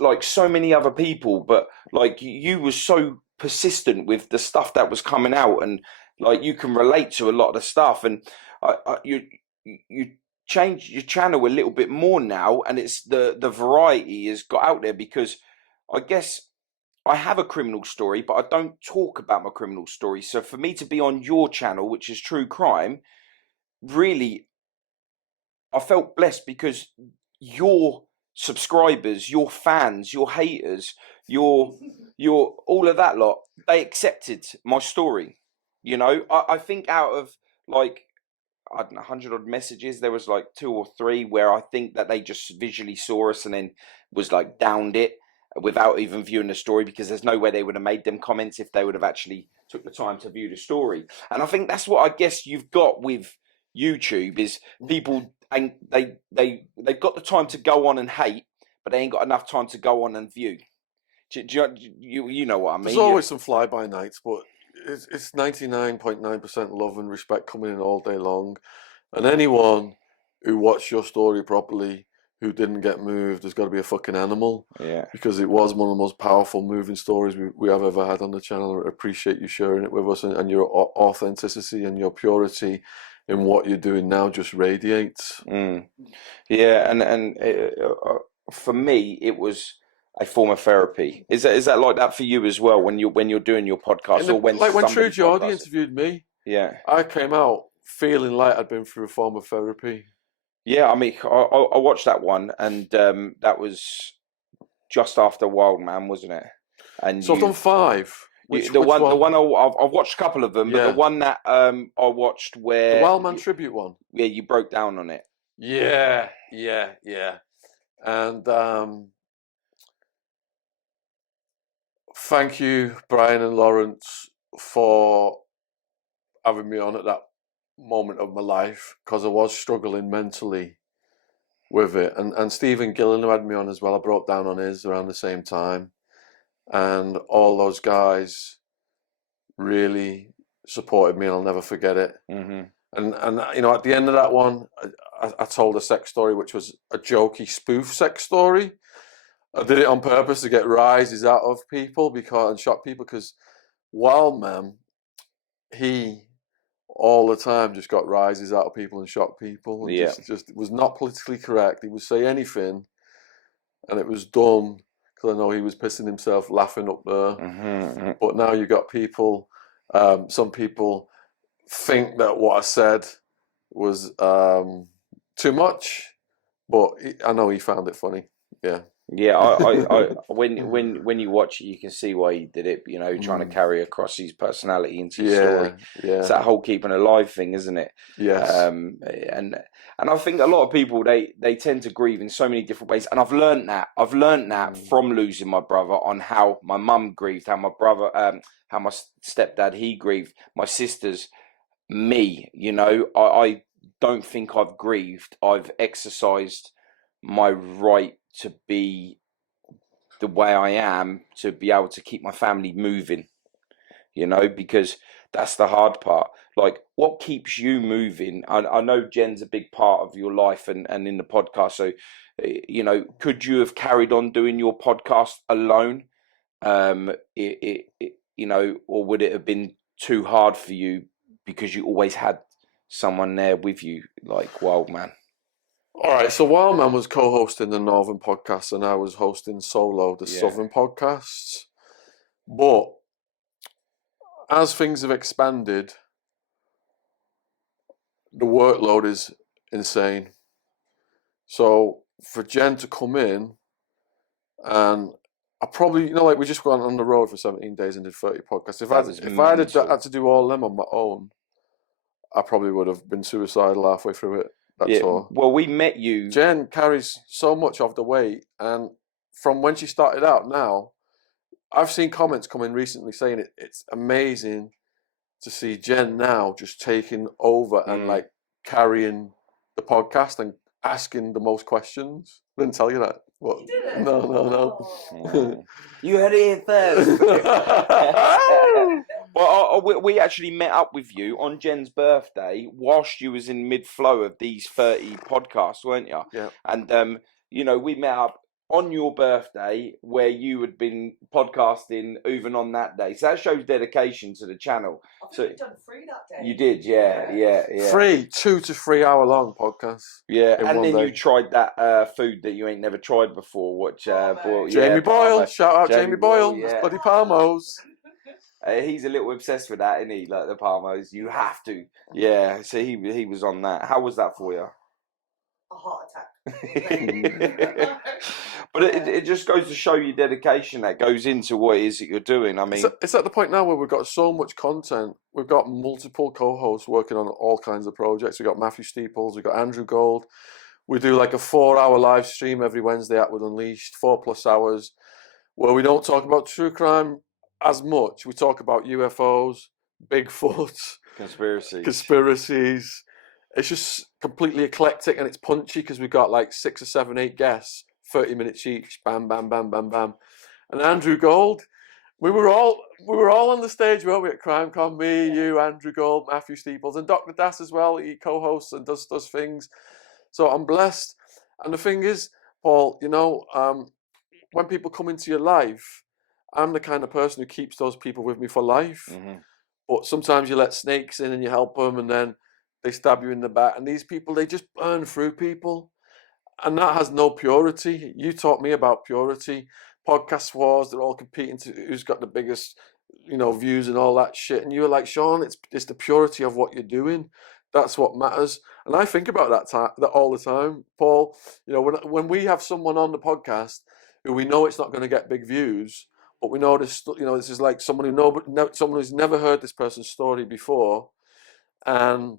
like so many other people, but like you were so persistent with the stuff that was coming out, and like you can relate to a lot of the stuff, and you change your channel a little bit more now, and it's the variety has got out there because I guess I have a criminal story, but I don't talk about my criminal story. So for me to be on your channel, which is true crime, really, I felt blessed because your subscribers, your fans, your haters, your all of that lot, they accepted my story. I think out of like, I don't know, 100 odd messages, there was like 2 or 3 where I think that they just visually saw us and then was like downed it without even viewing the story, because there's no way they would have made them comments if they would have actually took the time to view the story. And I think that's what I guess you've got with YouTube is people, and they've got the time to go on and hate, but they ain't got enough time to go on and view. You know what I mean? There's always some fly-by-nights, but it's 99.9% love and respect coming in all day long. And anyone who watched your story properly, who didn't get moved, has got to be a fucking animal. Yeah. Because it was one of the most powerful, moving stories we have ever had on the channel. I appreciate you sharing it with us, and your authenticity and your purity in what you're doing now just radiates. Yeah, and for me, it was a form of therapy. Is that like that for you as well when you're doing your podcast, or when True Geordie interviewed me? Yeah, I came out feeling like I'd been through a form of therapy. Yeah, I mean, I watched that one, and that was just after Wild Man, wasn't it? And so I've done 5. The one I've watched a couple of them, but the one that I watched where the Wild Man tribute one. Yeah, you broke down on it. Yeah. And thank you, Brian and Lawrence, for having me on at that moment of my life, because I was struggling mentally with it. And Stephen Gillen, who had me on as well, I broke down on his around the same time. And all those guys really supported me, and I'll never forget it. Mm-hmm. And at the end of that one, I told a sex story, which was a jokey spoof sex story. I did it on purpose to get rises out of people and shock people, because Wildman, he all the time just got rises out of people and shocked people, and just was not politically correct. He would say anything, and it was done because I know he was pissing himself laughing up there. Mm-hmm. But now you got people, some people think that what I said was too much, but I know he found it funny. Yeah. Yeah, I when you watch it, you can see why he did it. You know, trying to carry across his personality into his story. Yeah. It's that whole keeping alive thing, isn't it? Yes. And I think a lot of people they tend to grieve in so many different ways. And I've learned that. I've learned that from losing my brother, on how my mum grieved, how my brother, how my stepdad he grieved, my sisters, me. You know, I don't think I've grieved. I've exercised my right to be the way I am, to be able to keep my family moving, you know, because that's the hard part. Like, what keeps you moving? I know Jen's a big part of your life and in the podcast. So, you know, could you have carried on doing your podcast alone? You know, or would it have been too hard for you because you always had someone there with you, like Wildman? All right, so Wildman was co-hosting the Northern podcast, and I was hosting solo the Southern podcasts. But as things have expanded, the workload is insane. So for Jen to come in, and I probably, you know, like we just went on the road for 17 days and did 30 podcasts. If I had to do all them on my own, I probably would have been suicidal halfway through it. That's all. Well, we met you. Jen carries so much of the weight, and from when she started out now, I've seen comments coming recently saying it's amazing to see Jen now just taking over and like carrying the podcast and asking the most questions. I didn't tell you that. What? You didn't? No. Oh. You heard it here first. Well, we actually met up with you on Jen's birthday whilst you was in mid-flow of these 30 podcasts, weren't you? Yeah. And, you know, we met up on your birthday where you had been podcasting even on that day. So that shows dedication to the channel. I think you've done 3 that day. You did, yeah. 3 2 to 3 hour long podcasts. Yeah, and then day. you tried that food that you ain't never tried before, which Jamie Boyle, shout out Jamie Boyle, yeah. bloody Palmos. He's a little obsessed with that, isn't he? Like the Palmos, you have to. Yeah, so he was on that. How was that for you? A heart attack. But it just goes to show your dedication that goes into what it is that you're doing. I mean, it's at the point now where we've got so much content. We've got multiple co-hosts working on all kinds of projects. We've got Matthew Steeples, we've got Andrew Gold. We do like a 4-hour live stream every Wednesday at With Unleashed, 4+ hours, where we don't talk about true crime as much. We talk about UFOs, Bigfoot, conspiracies. It's just completely eclectic, and it's punchy because we've got like 6 or 7, 8 guests, 30 minutes each, bam, bam, bam, bam, bam. And Andrew Gold, we were all on the stage, weren't we, at CrimeCon? Me, you, Andrew Gold, Matthew Steeples, and Dr. Das as well. He co-hosts and does things. So I'm blessed. And the thing is, Paul, you know, when people come into your life, I'm the kind of person who keeps those people with me for life. Mm-hmm. But sometimes you let snakes in and you help them, and then they stab you in the back. And these people, they just burn through people. And that has no purity. You taught me about purity. Podcast wars, they're all competing to who's got the biggest, you know, views and all that shit. And you were like, Shaun, it's the purity of what you're doing. That's what matters. And I think about that all the time, Paul. You know, when we have someone on the podcast who we know it's not going to get big views, but we know this, you know, this is like someone who's never heard this person's story before, and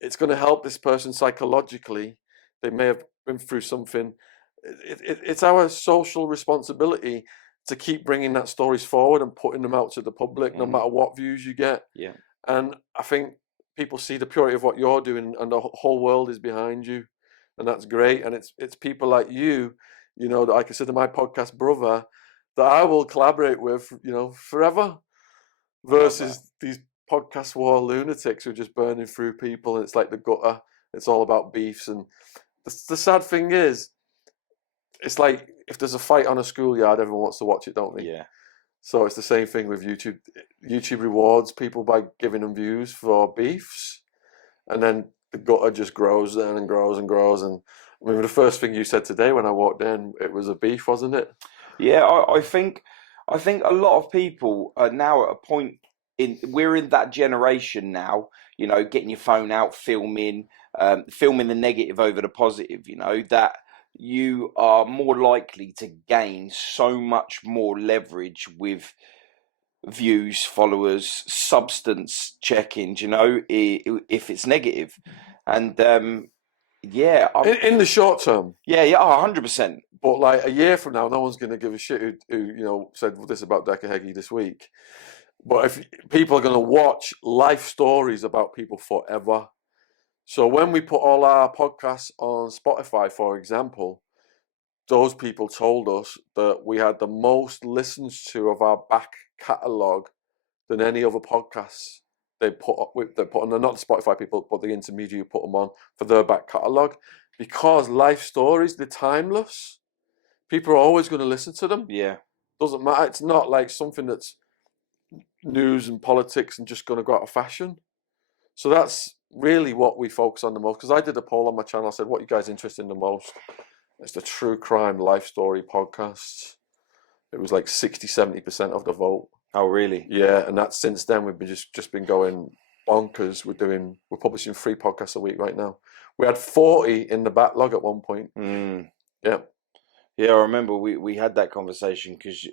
it's going to help this person psychologically. They may have been through something. It's our social responsibility to keep bringing that stories forward and putting them out to the public, no matter what views you get. Yeah. And I think people see the purity of what you're doing, and the whole world is behind you, and that's great. And it's people like you, you know, that I consider my podcast brother, that I will collaborate with, you know, forever, versus these podcast war lunatics who are just burning through people, and it's like the gutter. It's all about beefs. And the sad thing is, it's like if there's a fight on a schoolyard, everyone wants to watch it, don't they? Yeah. So it's the same thing with YouTube. YouTube rewards people by giving them views for beefs, and then the gutter just grows then and grows and grows. And I mean, the first thing you said today when I walked in, it was a beef, wasn't it? Yeah, I think a lot of people are now at a point we're in that generation now, you know, getting your phone out, filming, filming the negative over the positive, you know, that you are more likely to gain so much more leverage with views, followers, substance check-ins, you know, if it's negative. And yeah, In the short term. yeah, 100%. But like a year from now, no one's going to give a shit who you know said this about Decker Heggie this week. But if people are going to watch life stories about people forever, so when we put all our podcasts on Spotify, for example, those people told us that we had the most listens to of our back catalogue than any other podcasts they put on. They're not the Spotify people, but the intermediary put them on for their back catalogue, because life stories, they're timeless. People are always going to listen to them. Yeah. Doesn't matter. It's not like something that's news and politics and just going to go out of fashion. So that's really what we focus on the most. Because I did a poll on my channel. I said, what are you guys interested in the most? It's the true crime life story podcasts. It was like 60-70% of the vote. Oh, really? Yeah, and that's since then we've been just been going bonkers. We're publishing 3 podcasts a week right now. We had 40 in the backlog at one point. Yeah. Yeah, I remember we had that conversation because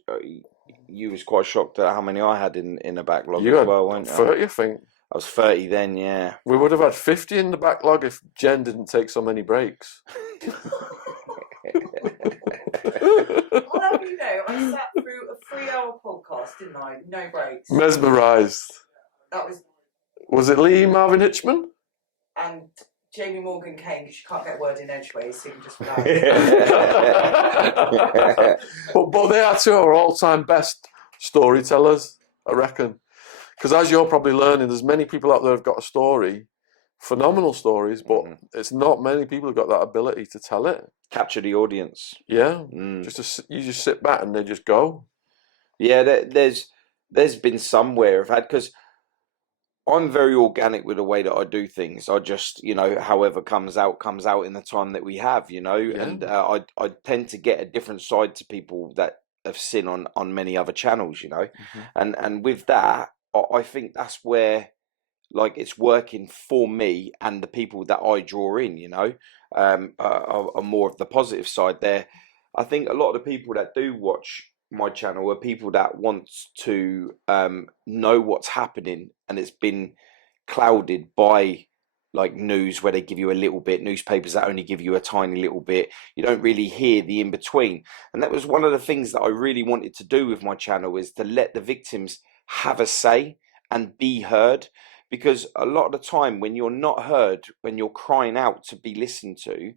you was quite shocked at how many I had in the backlog You as had well, weren't you? 30, I think. I was 30 then, yeah. We would have had 50 in the backlog if Jen didn't take so many breaks. Well, how do you know? I sat through a 3-hour podcast, didn't I? No breaks. Mesmerised. That was. Was it Lee Marvin Hitchman? And Jamie Morgan came because you can't get a word in edgeways, so you can just relax. but they are 2 of our all-time best storytellers, I reckon. Because as you're probably learning, there's many people out there who've got a story, phenomenal stories, but it's not many people who've got that ability to tell it. Capture the audience. Yeah, you just sit back and they just go. Yeah, there's been somewhere I've had, because I'm very organic with the way that I do things. I just, you know, however comes out in the time that we have, you know. Yeah. And I tend to get a different side to people that have seen on many other channels, you know. And with that, I think that's where, like, it's working for me, and the people that I draw in, you know, are more of the positive side there. I think a lot of the people that do watch my channel are people that want to know what's happening, and it's been clouded by like news where they give you a little bit, newspapers that only give you a tiny little bit. You don't really hear the in between. And that was one of the things that I really wanted to do with my channel, is to let the victims have a say and be heard. Because a lot of the time when you're not heard, when you're crying out to be listened to,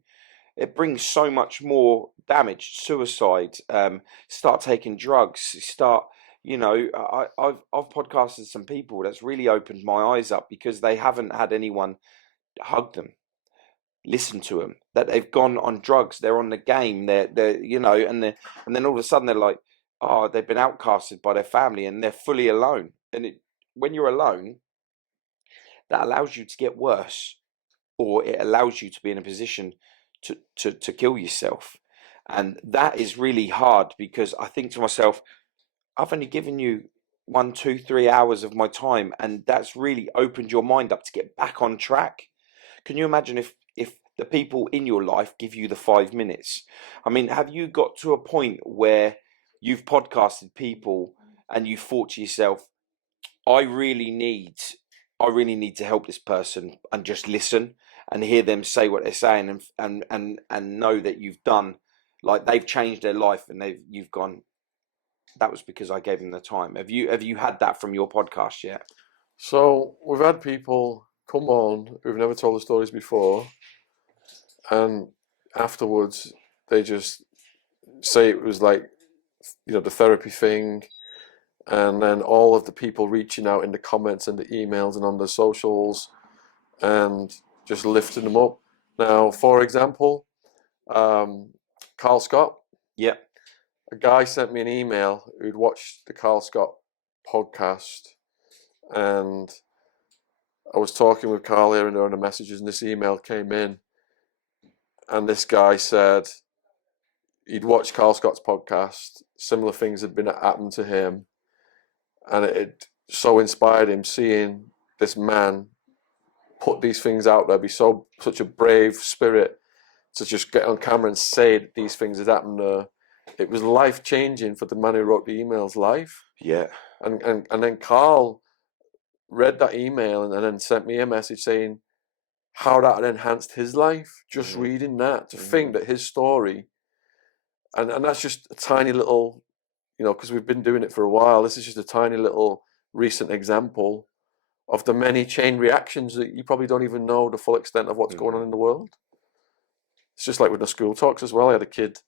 it brings so much more damage, suicide, start taking drugs, start, you know, I've podcasted some people that's really opened my eyes up, because they haven't had anyone hug them, listen to them, that they've gone on drugs, they're on the game, they're you know, and then all of a sudden they're like, oh, they've been outcasted by their family and they're fully alone. And when you're alone, that allows you to get worse, or it allows you to be in a position to kill yourself. And that is really hard, because I think to myself, I've only given you 1, 2, 3 hours of my time, and that's really opened your mind up to get back on track. Can you imagine if the people in your life give you the 5 minutes? I mean, have you got to a point where you've podcasted people and you thought to yourself, I really need to help this person, and just listen and hear them say what they're saying, and know that you've done, like, they've changed their life, and you've gone, that was because I gave them the time. Have you had that from your podcast yet? So we've had people come on who've never told the stories before, and afterwards they just say it was like, you know, the therapy thing. And then all of the people reaching out in the comments and the emails and on the socials and just lifting them up. Now, for example, Carl Scott. Yeah. A guy sent me an email who'd watched the Carl Scott podcast, and I was talking with Carl here and there on the messages, and this email came in, and this guy said he'd watched Carl Scott's podcast, similar things had been happened to him, and it so inspired him seeing this man put these things out there, be such a brave spirit to just get on camera and say these things had happened. It was life changing for the man who wrote the email's life. Yeah. And then Carl read that email and then sent me a message saying how that had enhanced his life. Just reading that, to think that his story, and that's just a tiny little, because we've been doing it for a while. This is just a tiny little recent example of the many chain reactions that you probably don't even know the full extent of what's going on in the world. It's just like with the school talks as well. I had a kid,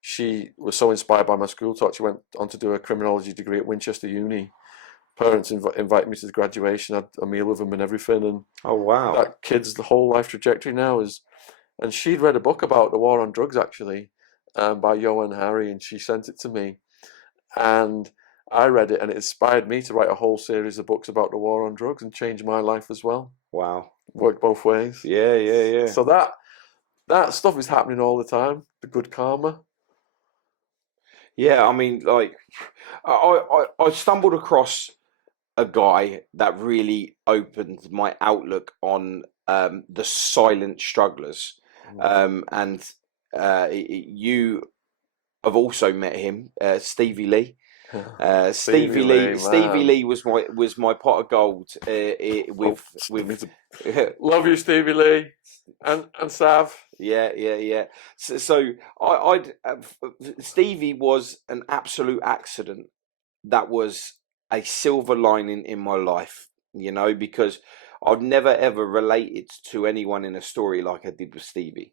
she was so inspired by my school talk, she went on to do a criminology degree at Winchester Uni. Parents invited me to the graduation, I had a meal with them and everything. And Oh, wow. that kid's the whole life trajectory now is, and she'd read a book about the war on drugs actually, by Johan Hari, and she sent it to me. And I read it and it inspired me to write a whole series of books about the war on drugs and change my life as well. Wow. Worked both ways. Yeah. So that stuff is happening all the time, the good karma. Yeah, I mean, like, I stumbled across a guy that really opened my outlook on the silent strugglers. And you have also met him, Stevie Lee. Stevie Lee was my pot of gold. Love you, Stevie Lee, and Sav. Yeah. So Stevie was an absolute accident. That was a silver lining in my life, because I've never ever related to anyone in a story like I did with Stevie.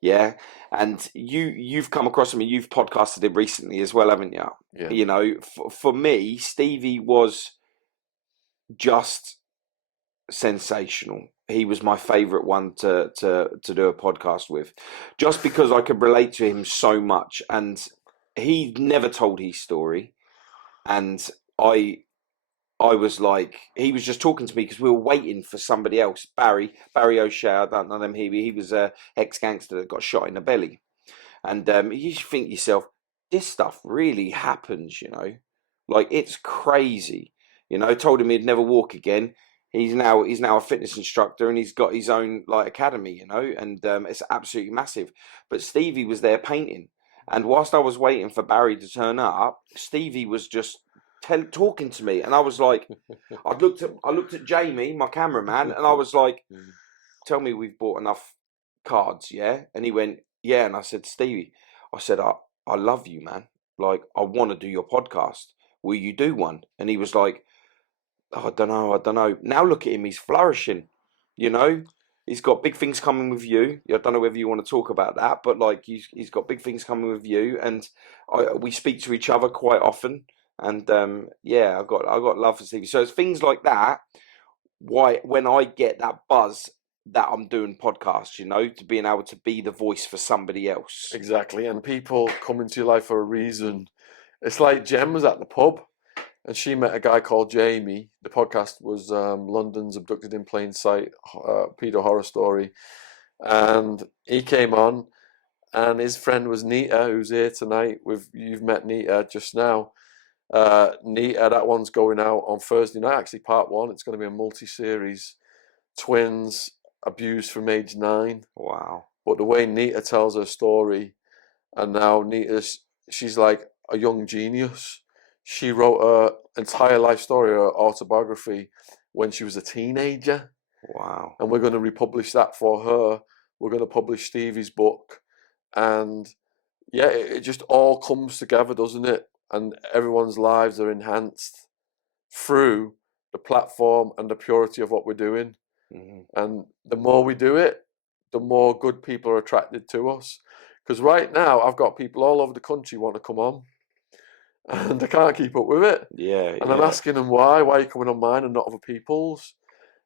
Yeah, and you've come across him, and you've podcasted him recently as well, haven't you? Yeah. For me, Stevie was just sensational. He was my favourite one to do a podcast with, just because I could relate to him so much, and he never told his story, and I was like, he was just talking to me because we were waiting for somebody else. Barry O'Shea, I don't know them. He was a ex-gangster that got shot in the belly. And you think to yourself, this stuff really happens, like it's crazy. Told him he'd never walk again. He's now a fitness instructor and he's got his own like academy, and it's absolutely massive. But Stevie was there painting, and whilst I was waiting for Barry to turn up, Stevie was just talking to me, and I was like, I looked at Jamie, my cameraman, and I was like, tell me we've bought enough cards, yeah? And he went, yeah. And I said, Stevie, I said, I love you, man. Like, I want to do your podcast. Will you do one? And he was like, oh, I don't know. Now look at him, he's flourishing, He's got big things coming with you. I don't know whether you want to talk about that, but like he's got big things coming with you, and we speak to each other quite often. And I got love for Stevie. So it's things like that. Why when I get that buzz that I'm doing podcasts, to being able to be the voice for somebody else. Exactly, and people come into your life for a reason. It's like Jem was at the pub, and she met a guy called Jamie. The podcast was London's Abducted in Plain Sight, pedo horror story, and he came on, and his friend was Nita, who's here tonight. You've met Nita just now. Nita, that one's going out on Thursday night, actually part 1. It's going to be a multi-series, twins abused from age 9. Wow. But the way Nita tells her story, and now she's like a young genius. She wrote her entire life story, her autobiography, when she was a teenager. Wow. And we're going to republish that for her. We're going to publish Stevie's book, and yeah, it just all comes together, doesn't it? And everyone's lives are enhanced through the platform and the purity of what we're doing. And the more we do it, the more good people are attracted to us. Because right now, I've got people all over the country want to come on, and I can't keep up with it. Yeah. And I'm asking them why are you coming on mine and not other people's?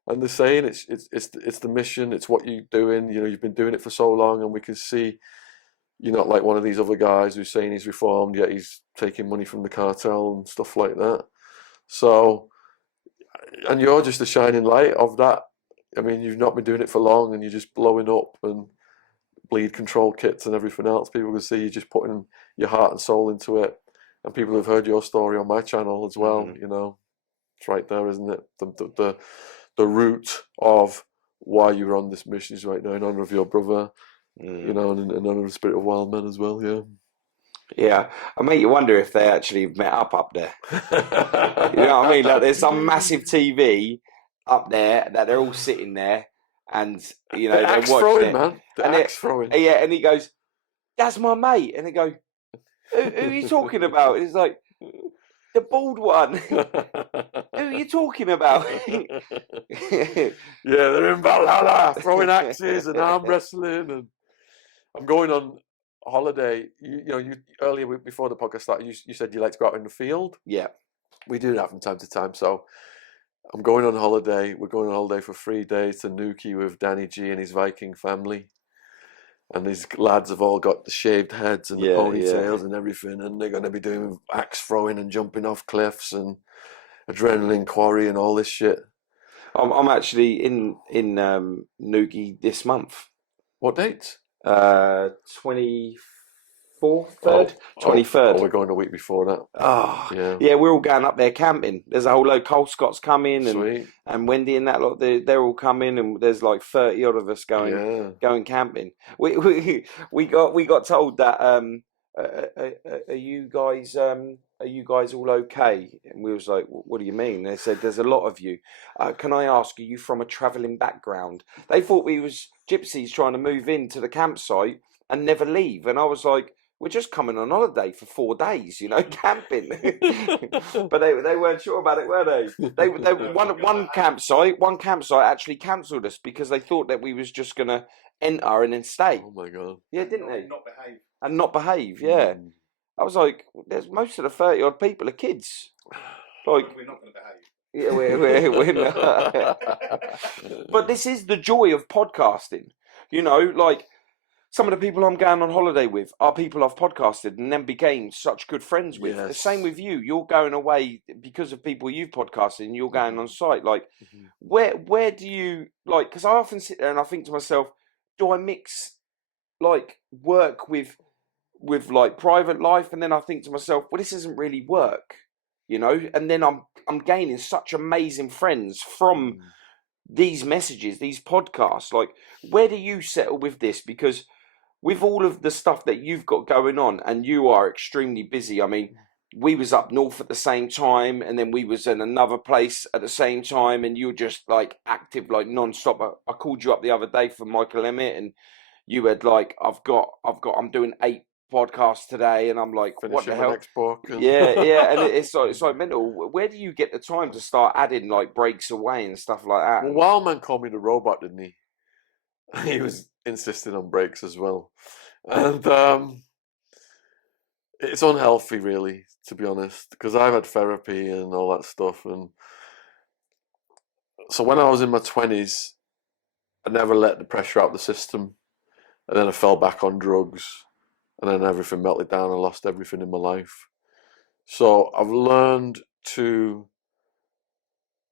And they're saying it's the mission, it's what you're doing. You've been doing it for so long, and we can see you're not like one of these other guys who's saying he's reformed, yet he's taking money from the cartel and stuff like that. So, and you're just a shining light of that. I mean, you've not been doing it for long, and you're just blowing up, and bleed control kits and everything else. People can see you just putting your heart and soul into it. And people have heard your story on my channel as well. It's right there, isn't it? The root of why you were on this mission right now in honor of your brother, you know, and in honor of the spirit of wild men as well. Yeah. Yeah, I make you wonder if they actually met up there. You know what I mean? Like, there's some massive TV up there that they're all sitting there, and you know The they're axe watching throwing, it. man. The And axe throwing. Yeah, and he goes, "That's my mate," and they go, "Who are you talking about?" He's like, "The bald one." Who are you talking about? Yeah, they're in Valhalla throwing axes and arm wrestling, and I'm going on holiday. You earlier before the podcast started, you said you like to go out in the field. Yeah. We do that from time to time. So I'm going on holiday. We're going on holiday for 3 days to Nuki with Danny G and his Viking family. And these lads have all got the shaved heads and the ponytails and everything, and they're going to be doing axe throwing and jumping off cliffs and adrenaline quarry and all this shit. I'm actually in Nuki this month. What dates? 24th, 3rd, 23rd. Oh, we're going a week before that. Oh, Yeah. yeah, we're all going up there camping. There's a whole load. Cole Scott's coming, Sweet. and Wendy and that lot. They're all coming, and there's like 30 odd of us going camping. We got told that are you guys all okay? And we was like, what do you mean? They said there's a lot of you. Can I ask, are you from a travelling background? They thought we was gypsies trying to move into the campsite and never leave, and I was like, we're just coming on holiday for 4 days, you know, camping. But they weren't sure about it, were they? They one campsite actually cancelled us because they thought that we was just gonna enter and then stay. Oh my god. Yeah, didn't they? Not behave. Yeah. I was like, there's most of the 30 odd people are kids. Like, We're not going to behave. yeah, we're not. But this is the joy of podcasting. You know, like, some of the people I'm going on holiday with are people I've podcasted and then became such good friends with. The same with you. You're going away because of people you've podcasted and you're going on site. Like, where do you, like, because I often sit there and I think to myself, do I mix, like, work with like private life? And then I think to myself, well, this isn't really work, you know? And then I'm gaining such amazing friends from these messages, these podcasts. Like, where do you settle with this? Because with all of the stuff that you've got going on, and you are extremely busy. I mean, we was up north at the same time, and then we was in another place at the same time, and you're just like active, like non-stop. I called you up the other day for Michael Emmett, and you had like, I'm doing 8 podcasts today, and I'm like, Finishing what the hell? my next book. Yeah, and it's like mental. Where do you get the time to start adding like breaks away and stuff like that? Well, Wildman called me the robot, didn't he? He was insisting on breaks as well. And it's unhealthy, really, to be honest, because I've had therapy and all that stuff. And so when I was in my 20s, I never let the pressure out the system. And then I fell back on drugs. And then everything melted down. I lost everything in my life. So I've learned to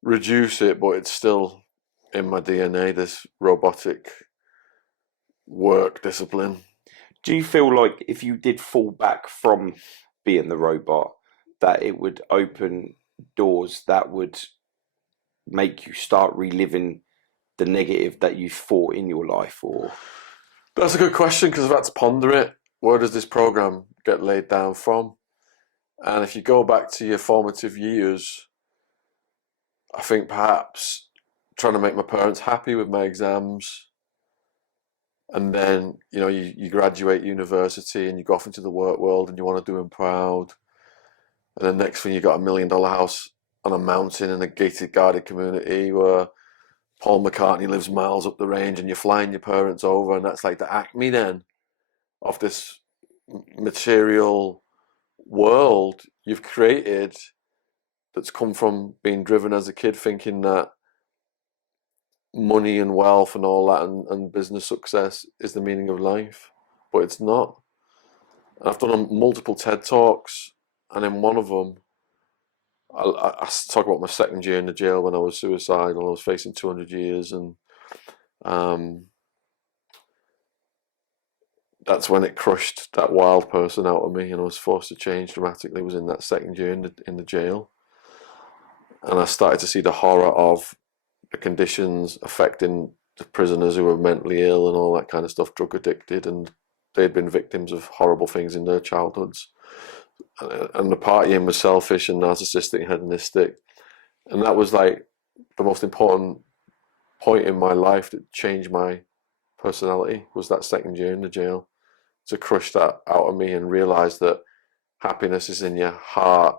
reduce it, but it's still in my DNA, this robotic work discipline. Do you feel like if you did fall back from being the robot, that it would open doors that would make you start reliving the negative that you fought in your life? Or that's a good question, because I've had to ponder it. Where does this program get laid down from? And if you go back to your formative years, I think perhaps trying to make my parents happy with my exams. And then, you know, you graduate university and you go off into the work world and you want to do them proud. And then next thing, you got $1 million house on a mountain in a gated guarded community where Paul McCartney lives miles up the range, and you're flying your parents over, and that's like the acme then of this material world you've created that's come from being driven as a kid thinking that money and wealth and all that and business success is the meaning of life, but it's not. And I've done multiple TED Talks, and in one of them I talk about my second year in the jail when I was suicidal. I was facing 200 years, and that's when it crushed that wild person out of me, and I was forced to change dramatically. It was in that second year in the jail, and I started to see the horror of the conditions affecting the prisoners who were mentally ill and all that kind of stuff, drug addicted, and they'd been victims of horrible things in their childhoods. And the partying was selfish and narcissistic and hedonistic. And that was like the most important point in my life that changed my personality, was that second year in the jail, to crush that out of me and realize that happiness is in your heart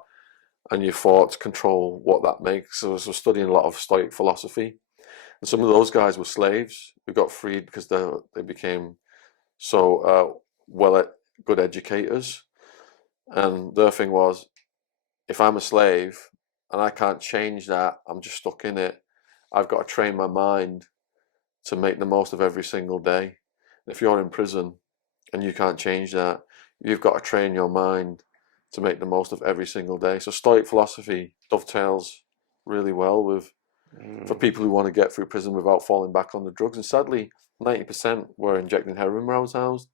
and your thoughts control what that makes. So I was studying a lot of Stoic philosophy, and some of those guys were slaves who got freed because they became so good educators. And their thing was, if I'm a slave and I can't change that, I'm just stuck in it. I've got to train my mind to make the most of every single day. And if you're in prison and you can't change that, you've got to train your mind to make the most of every single day. So Stoic philosophy dovetails really well with for people who want to get through prison without falling back on the drugs. And sadly, 90% were injecting heroin where I was housed.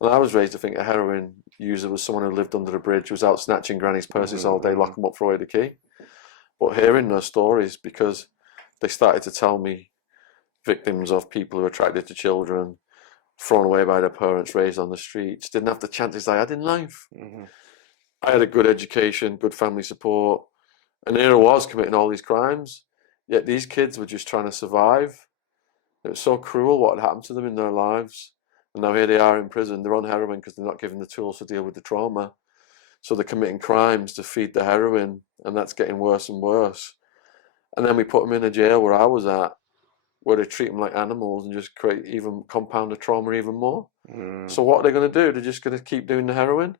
And I was raised to think a heroin user was someone who lived under the bridge, was out snatching granny's purses all day, lock them up, throw away the key. But hearing their stories, because they started to tell me, victims of people who are attracted to children, thrown away by their parents, raised on the streets, didn't have the chances I had in life. I had a good education, good family support, and here I was committing all these crimes, yet these kids were just trying to survive. It was so cruel what had happened to them in their lives. And now here they are in prison. They're on heroin because they're not given the tools to deal with the trauma. So they're committing crimes to feed the heroin, and that's getting worse and worse. And then we put them in a jail where I was at, where they treat them like animals and just compound the trauma even more. So what are they going to do? They're just going to keep doing the heroin?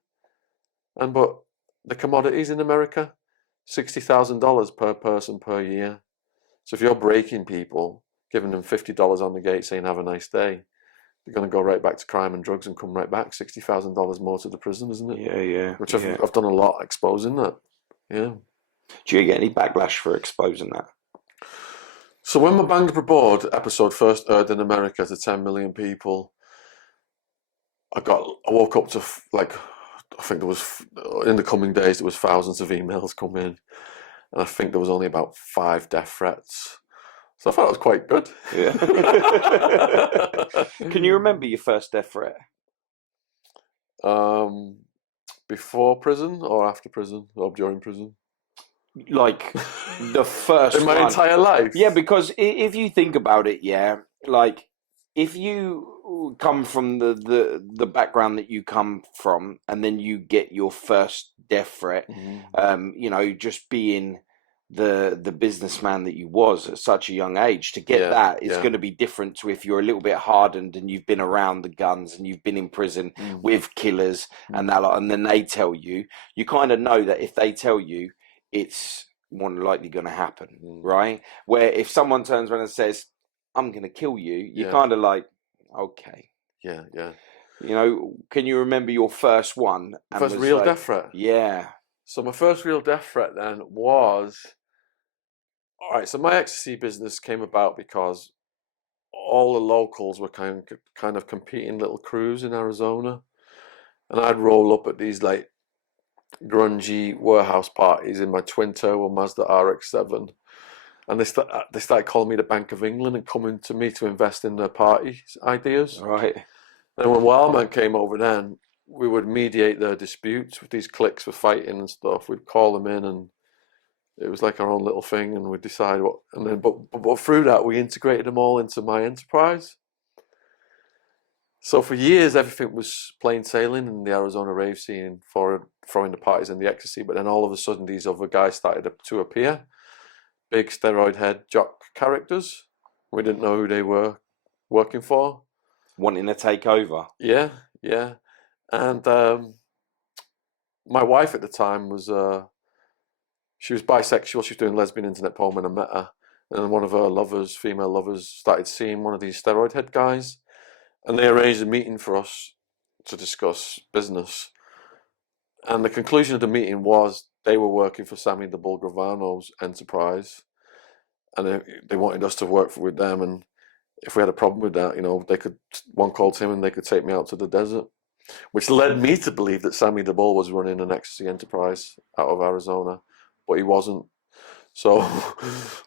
But the commodities in America, $60,000 per person per year. So if you're breaking people, giving them $50 on the gate saying have a nice day, they're going to go right back to crime and drugs and come right back. $60,000 more to the prison, isn't it? Yeah. Which I've done a lot exposing that. Yeah. Do you get any backlash for exposing that? So when my Banged Up Aboard episode first aired in America to 10 million people, I woke up to I think there was, in the coming days, there was thousands of emails come in, and I think there was only about 5 death threats. So I thought it was quite good. Yeah. Can you remember your first death threat? Before prison or after prison or during prison? Like the first in my one. entire life? Yeah, because if you think about it, like if you come from the background that you come from, and then you get your first death threat, just being the businessman that you was at such a young age, to get that is going to be different to if you're a little bit hardened and you've been around the guns and you've been in prison with killers and that lot, and then they tell you, you kind of know that if they tell you, it's more than likely going to happen, right? Where if someone turns around and says, I'm going to kill you, you're kind of like, okay. Yeah. Can you remember your first one? First real death threat? Yeah. So my first real death threat then was, all right, so my ecstasy business came about because all the locals were kind of competing little crews in Arizona, and I'd roll up at these like grungy warehouse parties in my twin turbo Mazda RX-7, and they started calling me the Bank of England and coming to me to invest in their party ideas. Right. And when Wildman came over, then we would mediate their disputes with these cliques for fighting and stuff. We'd call them in, and it was like our own little thing, and we'd decide what. And then, but through that, we integrated them all into my enterprise. So for years, everything was plain sailing in the Arizona rave scene, for throwing the parties and the ecstasy. But then all of a sudden, these other guys started to appear, big steroid head jock characters. We didn't know who they were working for. Wanting to take over. Yeah. And my wife at the time was, she was bisexual. She was doing lesbian internet porn when I met her. And one of her lovers, female lovers, started seeing one of these steroid head guys. And they arranged a meeting for us to discuss business. And the conclusion of the meeting was they were working for Sammy the Bull Gravano's enterprise. And they wanted us to work with them. And if we had a problem with that, one called him and they could take me out to the desert. Which led me to believe that Sammy the Bull was running an ecstasy enterprise out of Arizona. But he wasn't. So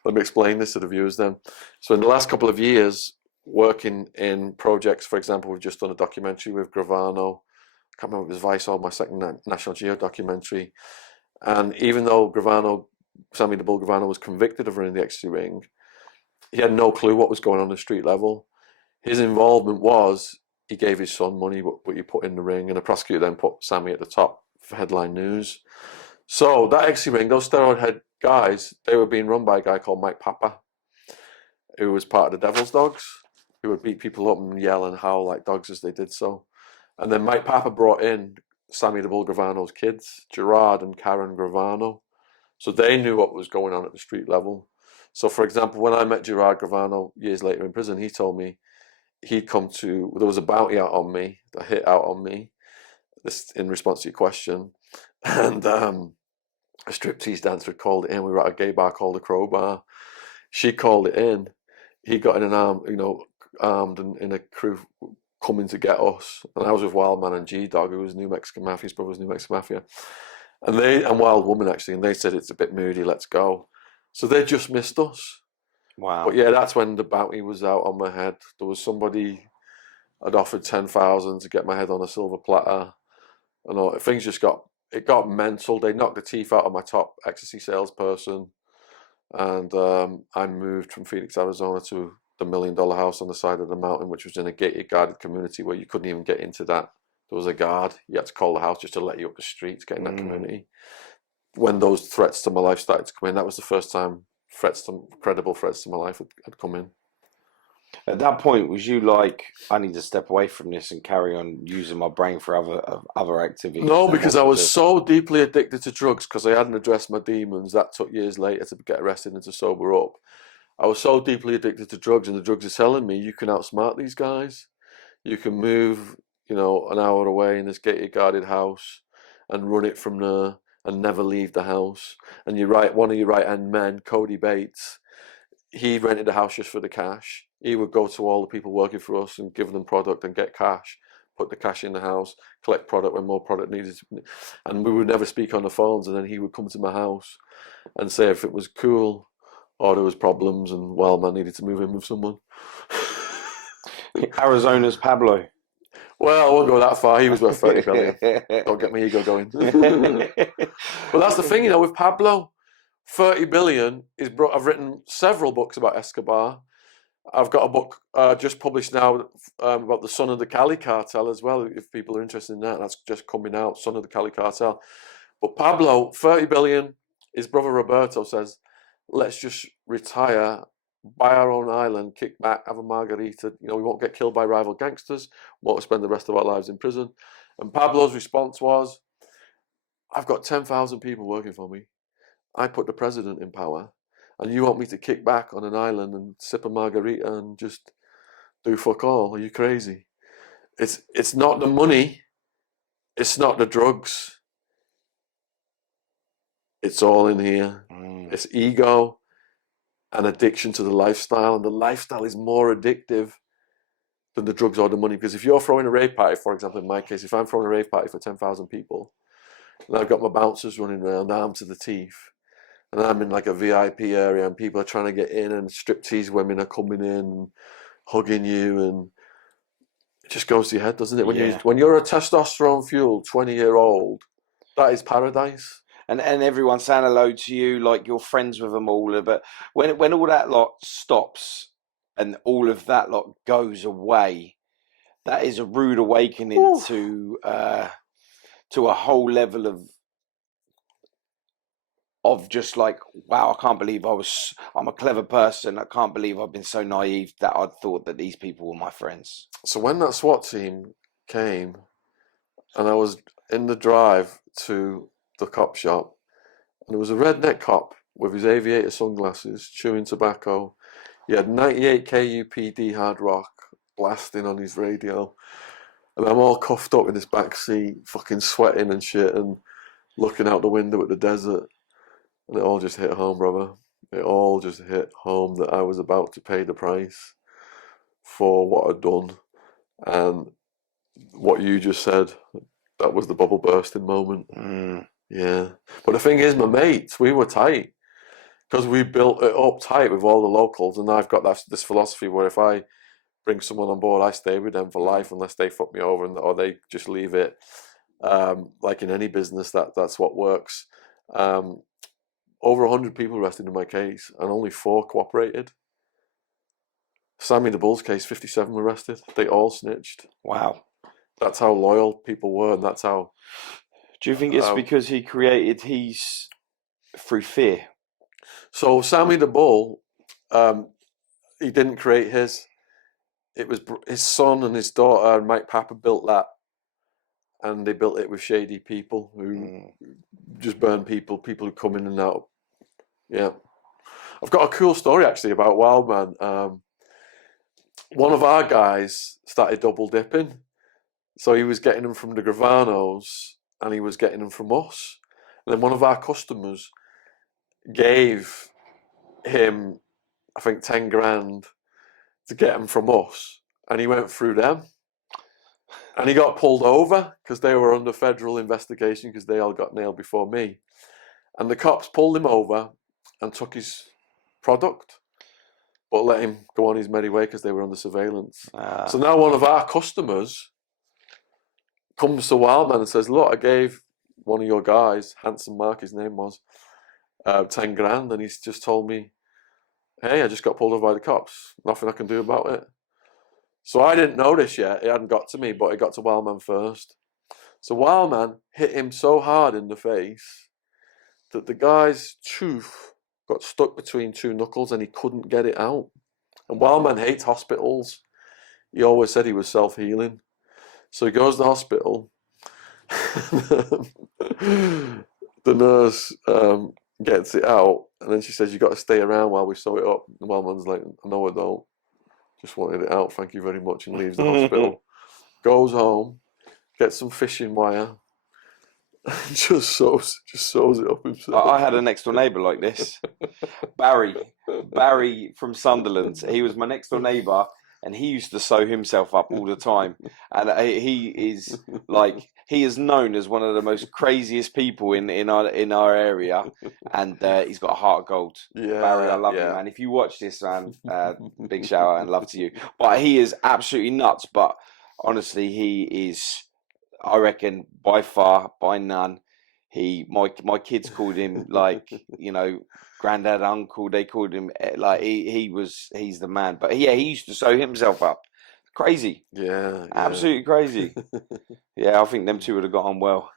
let me explain this to the viewers then. So in the last couple of years, working in projects, for example, we've just done a documentary with Gravano. I can't remember if it was Vice or my second National Geo documentary. And even though Sammy the Bull Gravano was convicted of running the ecstasy ring, he had no clue what was going on at the street level. His involvement was he gave his son money, what you put in the ring, and the prosecutor then put Sammy at the top for headline news. So that ecstasy ring, those steroid head guys, they were being run by a guy called Mike Papa, who was part of the Devil's Dogs, who would beat people up and yell and howl like dogs as they did so. And then Mike Papa brought in Sammy the Bull Gravano's kids, Gerard and Karen Gravano. So they knew what was going on at the street level. So for example, when I met Gerard Gravano years later in prison, he told me there was a bounty out on me, a hit out on me, this in response to your question. And a striptease dancer had called it in. We were at a gay bar called the Crowbar. She called it in. He got in an armed and in a crew coming to get us. And I was with Wildman and G-Dog, who was New Mexican Mafia, his brother was New Mexican Mafia. And Wild Woman, actually, and they said it's a bit moody, let's go. So they just missed us. Wow. But yeah, that's when the bounty was out on my head. There was somebody had offered 10,000 to get my head on a silver platter. And all, things just got mental. They knocked the teeth out of my top ecstasy salesperson. And I moved from Phoenix, Arizona to the $1 million house on the side of the mountain, which was in a gated guarded community where you couldn't even get into that. There was a guard. You had to call the house just to let you up the street to get in that community. When those threats to my life started to come in, that was the first time credible threats to my life had come in. At that point, was you like, I need to step away from this and carry on using my brain for other activities? No, because I was so deeply addicted to drugs because I hadn't addressed my demons. That took years later to get arrested and to sober up. I was so deeply addicted to drugs, and the drugs are telling me you can outsmart these guys. You can move, an hour away in this gated guarded house and run it from there and never leave the house. And one of your right-hand men, Cody Bates, he rented the house just for the cash. He would go to all the people working for us and give them product and get cash, put the cash in the house, collect product when more product needed. And we would never speak on the phones. And then he would come to my house and say if it was cool or there was problems and man needed to move in with someone. Arizona's Pablo. Well, I won't go that far. He was worth 30 billion. Don't get my ego going. But that's the thing, with Pablo, 30 billion I've written several books about Escobar. I've got a book just published now about the Son of the Cali Cartel as well, if people are interested in that. That's just coming out, Son of the Cali Cartel. But Pablo, 30 billion, his brother Roberto says, let's just retire, buy our own island, kick back, have a margarita. We won't get killed by rival gangsters. We won't spend the rest of our lives in prison. And Pablo's response was, I've got 10,000 people working for me. I put the president in power. And you want me to kick back on an island and sip a margarita and just do fuck all? Are you crazy? It's not the money. It's not the drugs. It's all in here. It's ego and addiction to the lifestyle. And the lifestyle is more addictive than the drugs or the money. Because if you're throwing a rave party, for example, in my case, if I'm throwing a rave party for 10,000 people, and I've got my bouncers running around, armed to the teeth, and I'm in like a VIP area and people are trying to get in and striptease women are coming in and hugging you, and it just goes to your head, doesn't it? When you're a testosterone-fueled 20-year-old, that is paradise. And everyone's saying hello to you like you're friends with them all. But when all that lot stops and all of that lot goes away, that is a rude awakening to a whole level of just like, wow, I can't believe I'm a clever person. I can't believe I've been so naive that I'd thought that these people were my friends. So when that SWAT team came and I was in the drive to the cop shop, and there was a redneck cop with his aviator sunglasses, chewing tobacco. He had 98 KUPD hard rock blasting on his radio. And I'm all cuffed up in this back seat, fucking sweating and shit, and looking out the window at the desert. And it all just hit home, brother. It all just hit home that I was about to pay the price for what I'd done. And what you just said, that was the bubble bursting moment. Yeah. But the thing is, my mates, we were tight. because we built it up tight with all the locals, and I've got this philosophy where if I bring someone on board, I stay with them for life unless they fuck me over or they just leave it. Like in any business, that's what works. Over 100 people arrested in my case, and only 4 cooperated. Sammy the Bull's case, 57 were arrested. They all snitched. Wow. That's how loyal people were, and that's how. Do you think it's because he created his through fear? So Sammy the Bull, he didn't create his. It was his son and his daughter and Mike Papa built that, and they built it with shady people who just burn people who come in and out. Yeah, I've got a cool story actually about Wildman. One of our guys started double dipping, so he was getting them from the Gravanos and he was getting them from us. And then one of our customers gave him, I think, 10 grand to get them from us, and he went through them. And he got pulled over because they were under federal investigation because they all got nailed before me. And the cops pulled him over and took his product, but let him go on his merry way because they were under surveillance. So now one of our customers comes to Wildman and says, look, I gave one of your guys, Handsome Mark, his name was, 10 grand, and he's just told me, hey, I just got pulled over by the cops. Nothing I can do about it. So I didn't notice yet. It hadn't got to me, but it got to Wildman first. So Wildman hit him so hard in the face that the guy's tooth got stuck between 2 knuckles and he couldn't get it out. And Wildman hates hospitals. He always said he was self-healing. So he goes to the hospital. The nurse gets it out, and then she says, you got to stay around while we sew it up. And Wildman's like, no, I don't. Just wanted it out, thank you very much, and leaves the hospital. Goes home, gets some fishing wire, and just sews it up himself. I had a next door neighbour like this. Barry from Sunderland. He was my next door neighbour, and he used to sew himself up all the time. And he is known as one of the most craziest people in our area, and he's got a heart of gold. Yeah, Barry, I love you, man. If you watch this, man, big shout out and love to you. But he is absolutely nuts. But honestly, he is, I reckon, by far, by none. My kids called him granddad, uncle. They called him he's the man. But yeah, he used to sew himself up. Crazy. Yeah. Absolutely crazy. Yeah, I think them two would have got on well.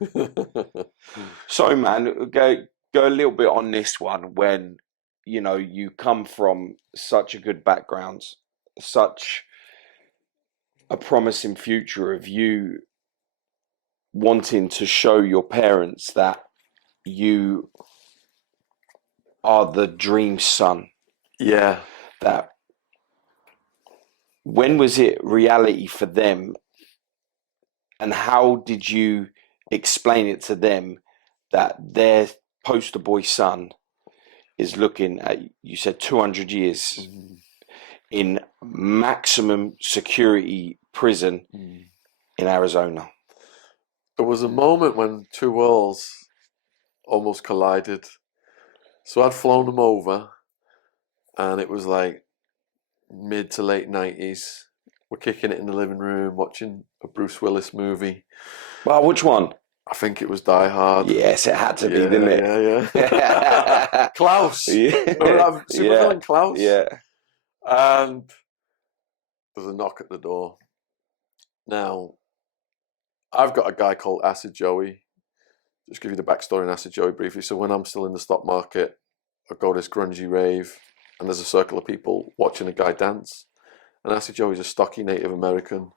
So, man, go a little bit on this one. When you come from such a good background, such a promising future of you wanting to show your parents that you are the dream son. Yeah. That when was it reality for them, and how did you explain it to them that their poster boy son is looking at, you said 200 years in maximum security prison in Arizona? There was a moment when 2 worlds almost collided. So I'd flown them over, and it was like mid to late 90s. We're kicking it in the living room, watching a Bruce Willis movie. Well, which one? I think it was Die Hard. Yes, it had to be, didn't it? Yeah. Klaus. Remember that supervillain Klaus? Yeah. And there's a knock at the door. Now, I've got a guy called Acid Joey. Just give you the backstory on Acid Joey briefly. So when I'm still in the stock market, I go to this grungy rave, and there's a circle of people watching a guy dance. And Acid Joey's a stocky Native American.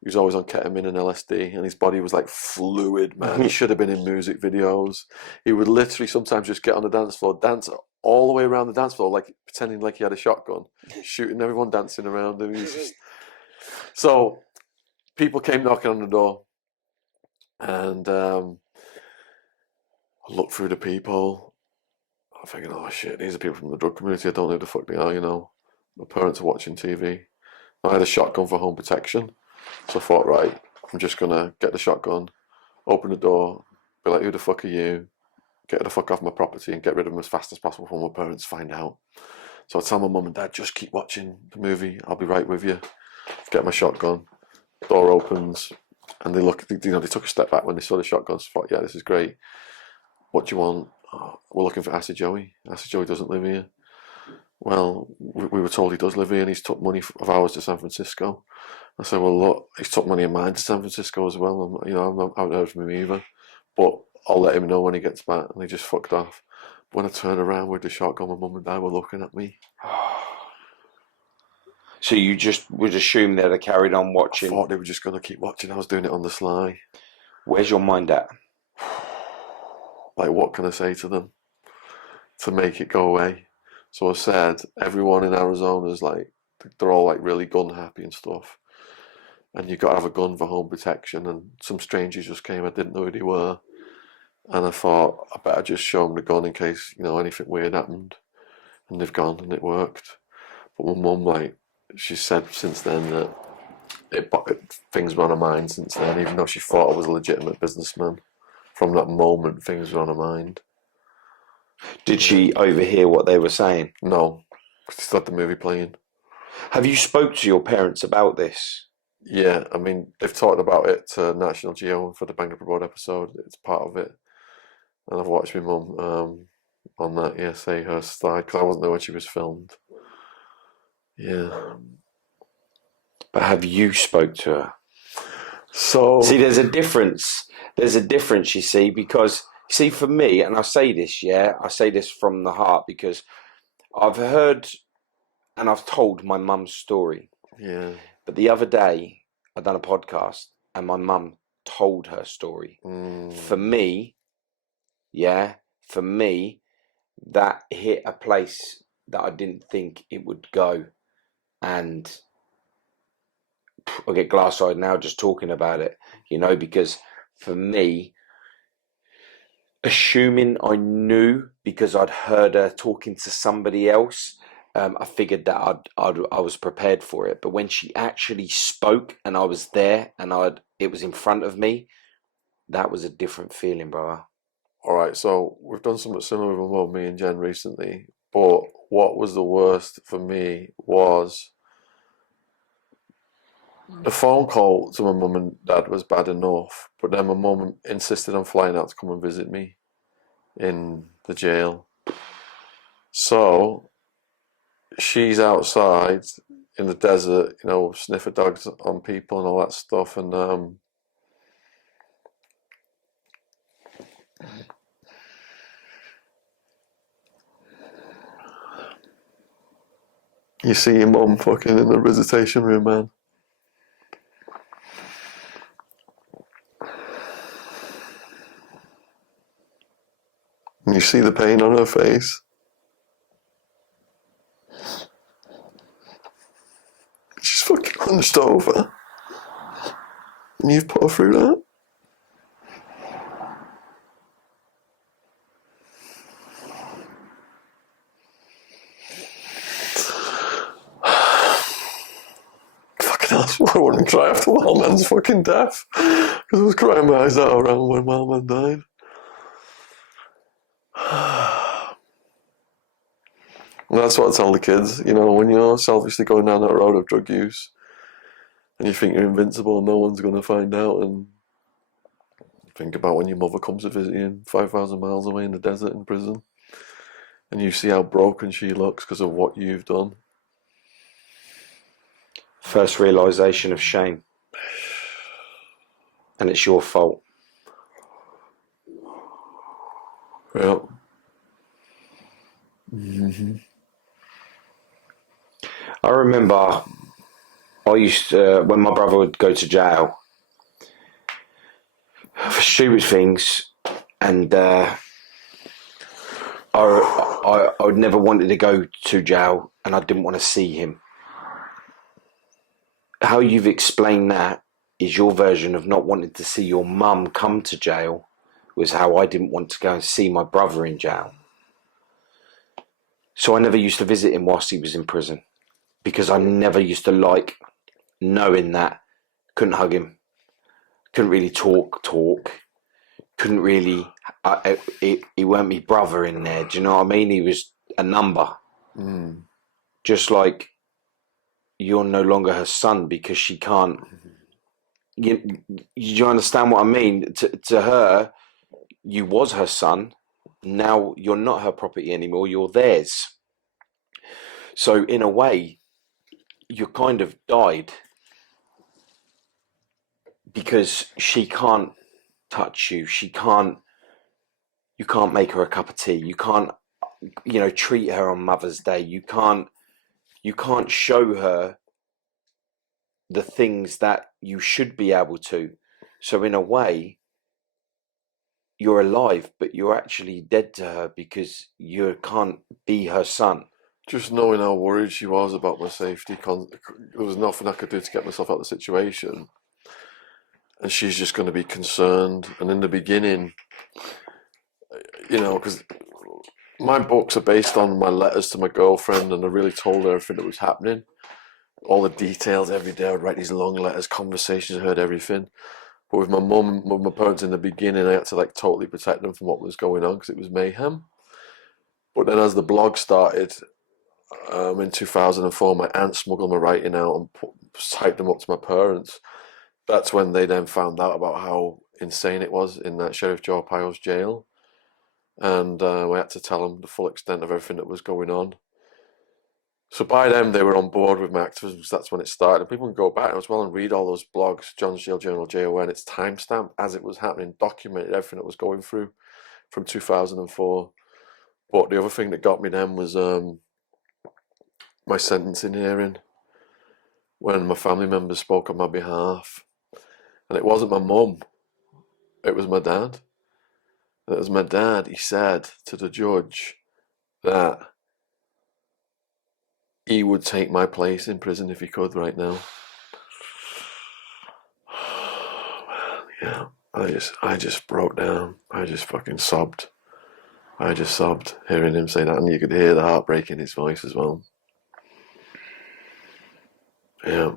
He was always on ketamine and LSD, and his body was like fluid, man. He should have been in music videos. He would literally sometimes just get on the dance floor, dance all the way around the dance floor, like pretending like he had a shotgun, shooting everyone dancing around him. So people came knocking on the door, and I looked through the people. I'm thinking, oh shit, these are people from the drug community. I don't know who the fuck they are, My parents are watching TV. I had a shotgun for home protection. So I thought, right, I'm just going to get the shotgun, open the door, be like, who the fuck are you? get the fuck off my property and get rid of them as fast as possible before my parents find out. So I tell my mum and dad, just keep watching the movie. I'll be right with you. Get my shotgun. Door opens, and they look. They took a step back when they saw the shotguns. Thought, yeah, this is great. What do you want? Oh, we're looking for Acid Joey. Acid Joey doesn't live here. Well, we were told he does live here, and he's took money of ours to San Francisco. I said, well, look, he's took money of mine to San Francisco as well. I haven't heard from him either. But I'll let him know when he gets back. And he just fucked off. When I turned around with the shotgun, my mum and dad were looking at me. So you just would assume they'd have carried on watching? I thought they were just going to keep watching. I was doing it on the sly. Where's your mind at? Like, what can I say to them to make it go away? So I said, everyone in Arizona is like, they're all like really gun happy and stuff. And you've got to have a gun for home protection. And some strangers just came, I didn't know who they were. And I thought, I better just show them the gun in case, anything weird happened. And they've gone, and it worked. But my mum, like, she said since then that things were on her mind since then, even though she thought I was a legitimate businessman. From that moment, things were on her mind. Did she overhear what they were saying? No, she still had the movie playing. Have you spoke to your parents about this? Yeah, I mean, they've talked about it to National Geo for the Bangor Broad episode. It's part of it. And I've watched my mum on that, say her slide, because I wasn't there when she was filmed. Yeah. But have you spoke to her? So... See, there's a difference. There's a difference, you see, because, see, for me, and I say this, I say this from the heart, because I've heard and I've told my mum's story. Yeah. But the other day, I done a podcast, and my mum told her story. For me, that hit a place that I didn't think it would go. And I get glass-eyed now just talking about it, because for me, assuming I knew because I'd heard her talking to somebody else, I figured that I was prepared for it. But when she actually spoke and I was there and it was in front of me, that was a different feeling, brother. All right, so we've done something similar with my mum, me and Jen recently. But what was the worst for me was the phone call to my mum and dad was bad enough, but then my mum insisted on flying out to come and visit me in the jail. So she's outside in the desert, sniffer dogs on people and all that stuff, and you see your mum fucking in the visitation room, man. And you see the pain on her face. She's fucking hunched over. And you've put her through that. Fucking hell, I wouldn't cry after Wildman's fucking death. Because I was crying my eyes out around when Wildman died. And that's what I tell the kids, when you're selfishly going down that road of drug use and you think you're invincible and no one's going to find out, and think about when your mother comes to visit you 5,000 miles away in the desert in prison and you see how broken she looks because of what you've done. First realisation of shame. And it's your fault. Yeah. Mm-hmm. I remember I used to, when my brother would go to jail for stupid things, and I would never wanted to go to jail, and I didn't want to see him. How you've explained that is your version of not wanting to see your mum come to jail, was how I didn't want to go and see my brother in jail. So I never used to visit him whilst he was in prison, because I never used to like knowing that. Couldn't hug him, couldn't really talk, couldn't really. He weren't my brother in there. Do you know what I mean? He was a number. Just like you're no longer her son because she can't. You understand what I mean? To her, you was her son. Now you're not her property anymore. You're theirs. So in a way, you kind of died because she can't touch you. She can't. You can't make her a cup of tea. You can't, treat her on Mother's Day. You can't show her the things that you should be able to. So in a way, you're alive, but you're actually dead to her because you can't be her son. Just knowing how worried she was about my safety, there was nothing I could do to get myself out of the situation. And she's just going to be concerned. And in the beginning, because my books are based on my letters to my girlfriend, and I really told her everything that was happening. All the details every day. I would write these long letters, conversations, I heard everything. But with my mum, with my parents in the beginning, I had to totally protect them from what was going on because it was mayhem. But then as the blog started, in 2004, my aunt smuggled my writing out and typed them up to my parents. That's when they then found out about how insane it was in that Sheriff Joe Arpaio's jail. And we had to tell them the full extent of everything that was going on. So by then they were on board with my activism, because that's when it started. And people can go back as well and read all those blogs, John's Jail Journal, JON. It's timestamped as it was happening, documented everything that was going through from 2004. But the other thing that got me then was my sentencing hearing, when my family members spoke on my behalf. And it wasn't my mum, it was my dad. And it was my dad. He said to the judge that he would take my place in prison if he could right now. Yeah, I just broke down. I just fucking sobbed. I just sobbed hearing him say that, and you could hear the heartbreak in his voice as well. Yeah.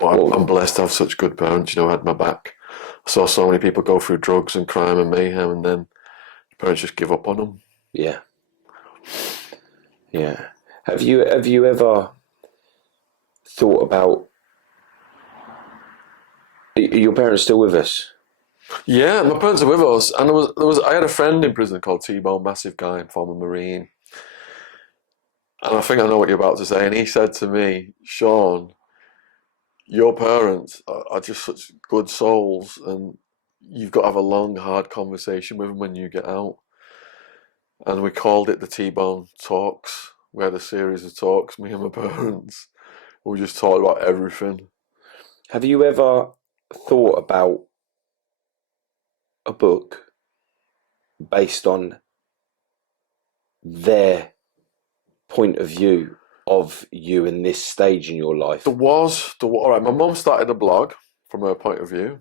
But I'm blessed to have such good parents, who had my back. I saw so many people go through drugs and crime and mayhem, and then parents just give up on them. Yeah. Yeah. Have you ever thought about, are your parents still with us? Yeah, my parents are with us, and I had a friend in prison called T-Bone, massive guy, former Marine, and I think I know what you're about to say. And he said to me, Shaun, your parents are just such good souls, and you've got to have a long, hard conversation with them when you get out. And we called it the T-Bone Talks. We had a series of talks, me and my parents. We just talked about everything. Have you ever thought about a book based on their point of view of you in this stage in your life? All right, my mum started a blog from her point of view,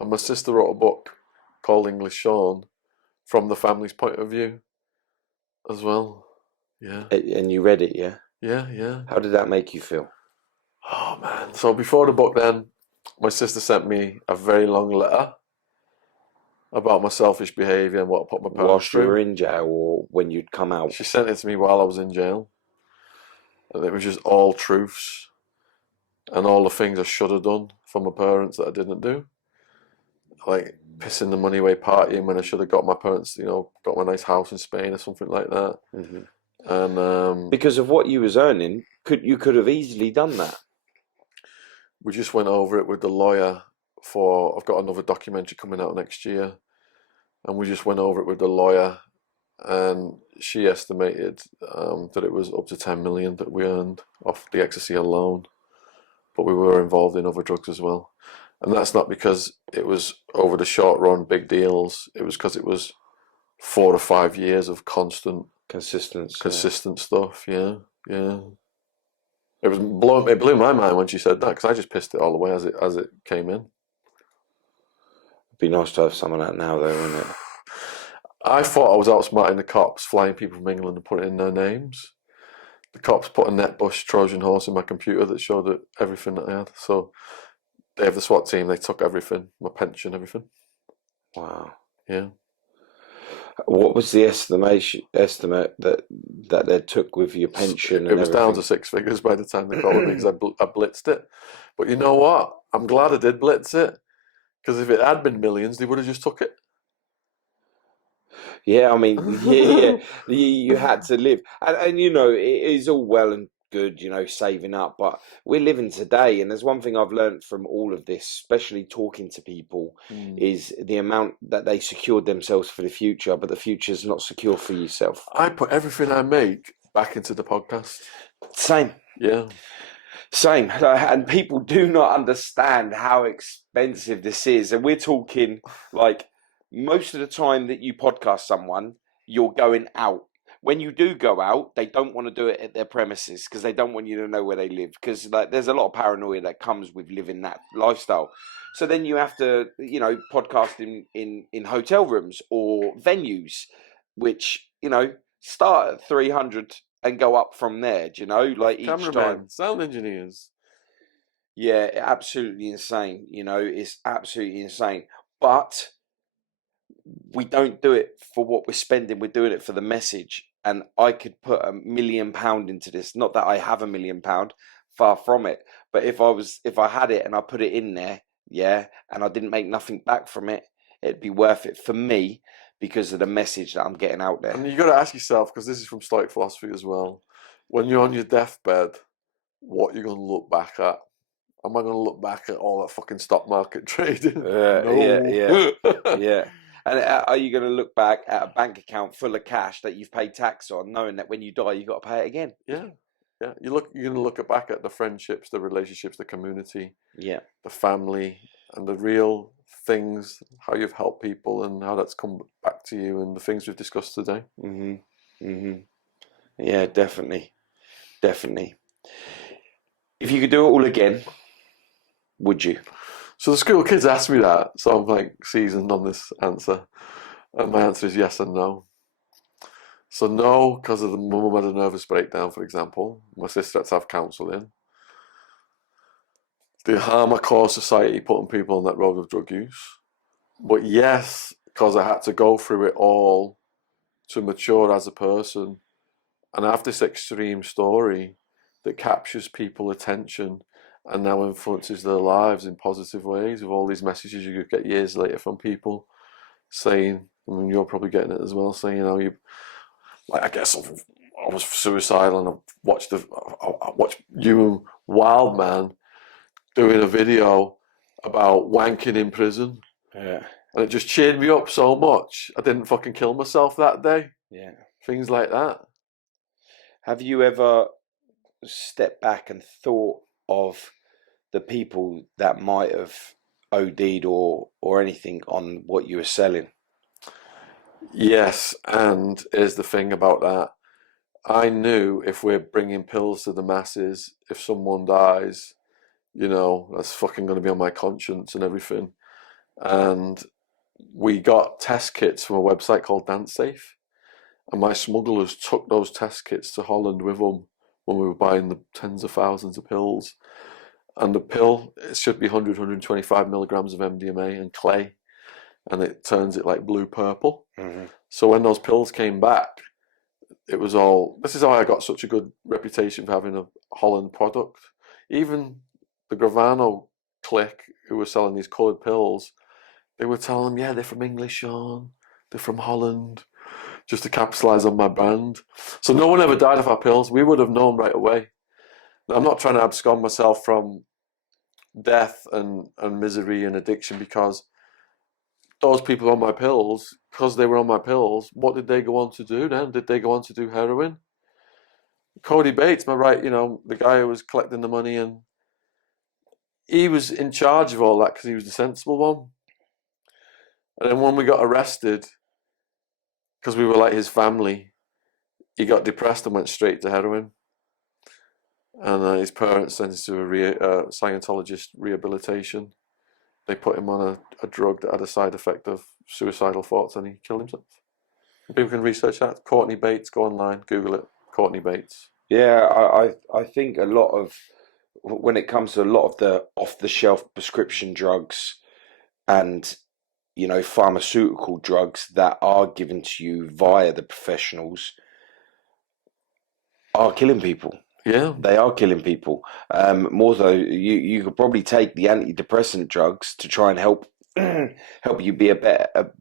and my sister wrote a book called English Shaun from the family's point of view as well. Yeah. And you read it, yeah? Yeah. How did that make you feel? Oh man. So before the book then, my sister sent me a very long letter about my selfish behaviour and what I put my parents Whilst you through. were in jail or when you'd come out? She sent it to me while I was in jail. And it was just all truths and all the things I should have done for my parents that I didn't do. Like pissing the money away partying when I should have got my parents, got my nice house in Spain or something like that. And because of what you was earning, you could have easily done that. We just went over it with the lawyer I've got another documentary coming out next year, and we just went over it with the lawyer, and she estimated that it was up to 10 million that we earned off the ecstasy alone, but we were involved in other drugs as well. And that's not because it was over the short run big deals, it was because it was 4 to 5 years of consistent stuff. Yeah. It blew my mind when she said that, because I just pissed it all away as it came in. It'd be nice to have some of that now, though, wouldn't it? I thought I was outsmarting the cops, flying people from England and putting in their names. The cops put a netbush Trojan horse in my computer that showed everything that I had. So they have the SWAT team, they took everything, my pension, everything. Wow. Yeah. What was the estimate that they took with your pension It and was down everything? to 6 figures by the time they called me because I blitzed it. But you know what? I'm glad I did blitz it, because if it had been millions, they would have just took it. Yeah, I mean, yeah, you had to live, and you know, it is all well and good, you know, saving up, but we're living today, and there's one thing I've learned from all of this, especially talking to people, is the amount that they secured themselves for the future, but the future's not secure for yourself. I put everything I make back into the podcast. Same. Yeah. Same, and people do not understand how expensive this is. And we're talking like most of the time that you podcast someone, you're going out. When you do go out, they don't want to do it at their premises because they don't want you to know where they live. Because like, there's a lot of paranoia that comes with living that lifestyle. So then you have to, you know, podcast in hotel rooms or venues, which, you know, start at 300 and go up from there. Do you know, like each time. Cameramen, sound engineers. Yeah, absolutely insane. You know, it's absolutely insane. But we don't do it for what we're spending. We're doing it for the message. And I could put £1 million into this. Not that I have £1 million, far from it. But if I had it and I put it in there, yeah, and I didn't make nothing back from it, it'd be worth it for me because of the message that I'm getting out there. And you got to ask yourself, because this is from Stoic philosophy as well, when you're on your deathbed, what you're going to look back at. Am I going to look back at all that fucking stock market trading? No. Yeah. And are you going to look back at a bank account full of cash that you've paid tax on, knowing that when you die, you've got to pay it again? Yeah. You're going to look back at the friendships, the relationships, the community, Yeah. the family, and the real things, how you've helped people and how that's come back to you, and the things we've discussed today. Yeah, definitely. If you could do it all again, would you? So the school kids asked me that, so I'm like seasoned on this answer, and my answer is yes and no. So no, because of the mum had a nervous breakdown, for example. My sister had to have counselling. The harm I caused society putting people on that road of drug use. But yes, because I had to go through it all to mature as a person and have this extreme story that captures people's attention and now influences their lives in positive ways, with all these messages you could get years later from people saying, I mean, you're probably getting it as well, saying, you know, I guess I was suicidal, and I watched you, Wild Man, doing a video about wanking in prison. Yeah. And it just cheered me up so much. I didn't fucking kill myself that day. Yeah. Things like that. Have you ever stepped back and thought of the people that might have OD'd or anything on what you were selling? Yes, and here's the thing about that. I knew if we're bringing pills to the masses, if someone dies, you know, that's fucking going to be on my conscience and everything. And we got test kits from a website called DanceSafe, and my smugglers took those test kits to Holland with them when we were buying the tens of thousands of pills. And the pill, it should be 100, 125 milligrams of MDMA and clay, and it turns it like blue-purple. So when those pills came back, it was all, this is how I got such a good reputation for having a Holland product. Even the Gravano clique who were selling these coloured pills, they were telling them, yeah, they're from English, Shaun, they're from Holland, just to capitalise on my brand. So no one ever died of our pills. We would have known right away. I'm not trying to abscond myself from death and misery and addiction, because those people on my pills, because they were on my pills, what did they go on to do then? Did they go on to do heroin? Cody Bates, my right, you know, the guy who was collecting the money, and he was in charge of all that because he was the sensible one. And then when we got arrested, because we were like his family, he got depressed and went straight to heroin. And his parents sent him to a Scientologist rehabilitation. They put him on a drug that had a side effect of suicidal thoughts, and he killed himself. People can research that. Courtney Bates, go online, Google it. Courtney Bates. Yeah, I think a lot of, when it comes to a lot of the off-the-shelf prescription drugs and you know, pharmaceutical drugs that are given to you via the professionals are killing people. Yeah. They are killing people. More so, you could probably take the antidepressant drugs to try and help help you be a better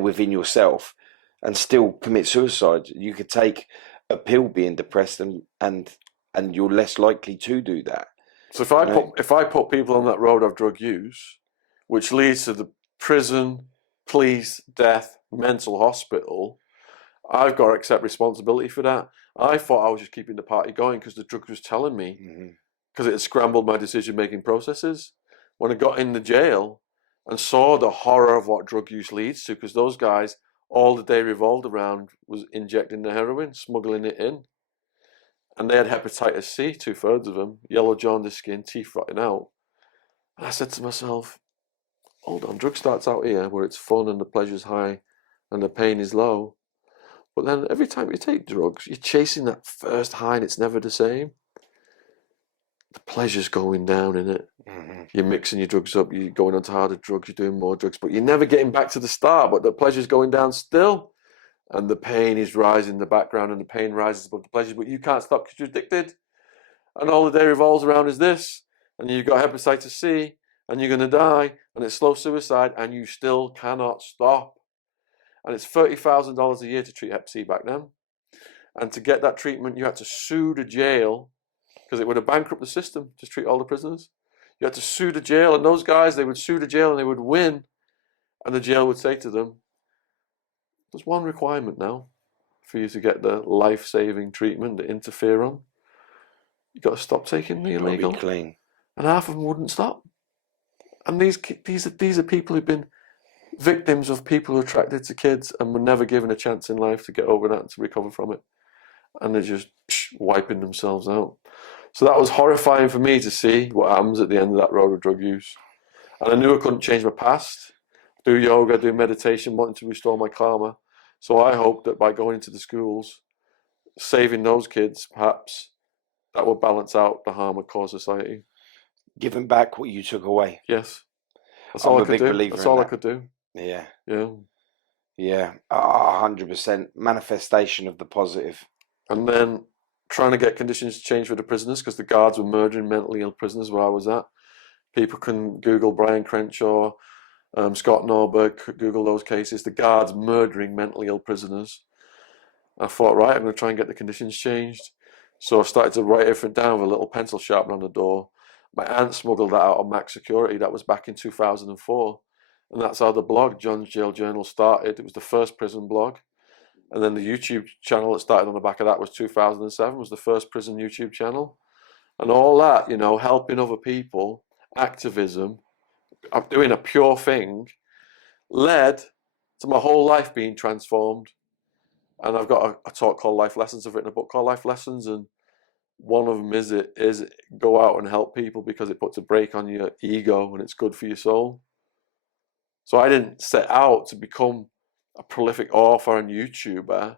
within yourself, and still commit suicide. You could take a pill being depressed, and you're less likely to do that. So if You I know? put people on that road of drug use, which leads to the prison, police, death, mental hospital, I've got to accept responsibility for that. I thought I was just keeping the party going because the drug was telling me, because it had scrambled my decision-making processes. When I got in the jail and saw the horror of what drug use leads to, because those guys, all the day revolved around was injecting the heroin, smuggling it in. And they had hepatitis C, 2/3 of them, yellow jaundice skin, teeth rotting out. And I said to myself, hold on, drug starts out here where it's fun and the pleasure's high and the pain is low. But then every time you take drugs, you're chasing that first high and it's never the same. The pleasure's going down in it. You're mixing your drugs up, you're going on to harder drugs, you're doing more drugs, but you're never getting back to the start, but the pleasure's going down still. And the pain is rising in the background and the pain rises above the pleasure, but you can't stop because you're addicted. And all the day revolves around is this, and you've got hepatitis C, and you're going to die, and it's slow suicide, and you still cannot stop. And it's $30,000 a year to treat hep C back then. And to get that treatment, you had to sue the jail, because it would have bankrupted the system to treat all the prisoners. You had to sue the jail, and those guys, they would sue the jail and they would win. And the jail would say to them, there's one requirement now for you to get the life-saving treatment, the interferon. You've got to stop taking the illegal. Be clean. And half of them wouldn't stop. And these are people who've been victims of people who are attracted to kids and were never given a chance in life to get over that and to recover from it. And they're just wiping themselves out. So that was horrifying for me to see what happens at the end of that road of drug use. And I knew I couldn't change my past. Do yoga, do meditation, wanting to restore my karma. So I hoped that by going into the schools, saving those kids, perhaps, that will balance out the harm it caused society. Giving back what you took away. Yes. That's I'm all a I could big do. believer That's in all I that. could do. Yeah. Yeah. Yeah. 100% manifestation of the positive. And then trying to get conditions changed for the prisoners, because the guards were murdering mentally ill prisoners where I was at. People can Google Brian Crenshaw, Scott Norberg, Google those cases. The guards murdering mentally ill prisoners. I thought, right, I'm going to try and get the conditions changed. So I started to write everything down with a little pencil sharpener on the door. My aunt smuggled that out on Max Security. That was back in 2004. And that's how the blog, John's Jail Journal, started. It was the first prison blog. And then the YouTube channel that started on the back of that was 2007, was the first prison YouTube channel. And all that, helping other people, activism, doing a pure thing, led to my whole life being transformed. And I've got a talk called Life Lessons. I've written a book called Life Lessons, and one of them is go out and help people because it puts a brake on your ego and it's good for your soul. So I didn't set out to become a prolific author and YouTuber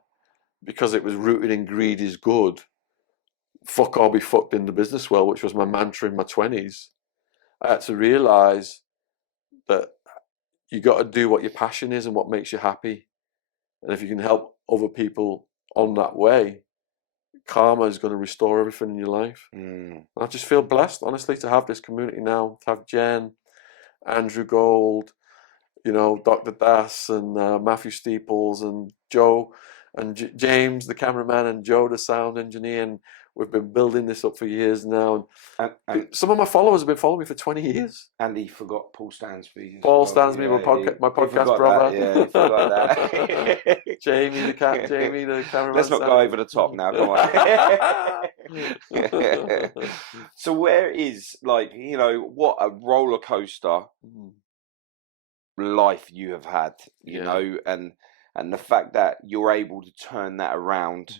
because it was rooted in greed is good. Fuck or be fucked in the business world, which was my mantra in my 20s. I had to realize that you got to do what your passion is and what makes you happy. And if you can help other people on that way, karma is going to restore everything in your life. I just feel blessed, honestly, to have this community now, to have Jen, Andrew Gold, Dr. Das and Matthew Steeples and Joe and James, the cameraman, and Joe, the sound engineer. And we've been building this up for years now. And some of my followers have been following me for 20 years. And he forgot Paul Stansby. Paul Stansby, my podcast brother. Yeah, he forgot that. Jamie, the cameraman. Let's not go over the top now, come on. So where is, what a roller coaster life you have had, you know, and the fact that you're able to turn that around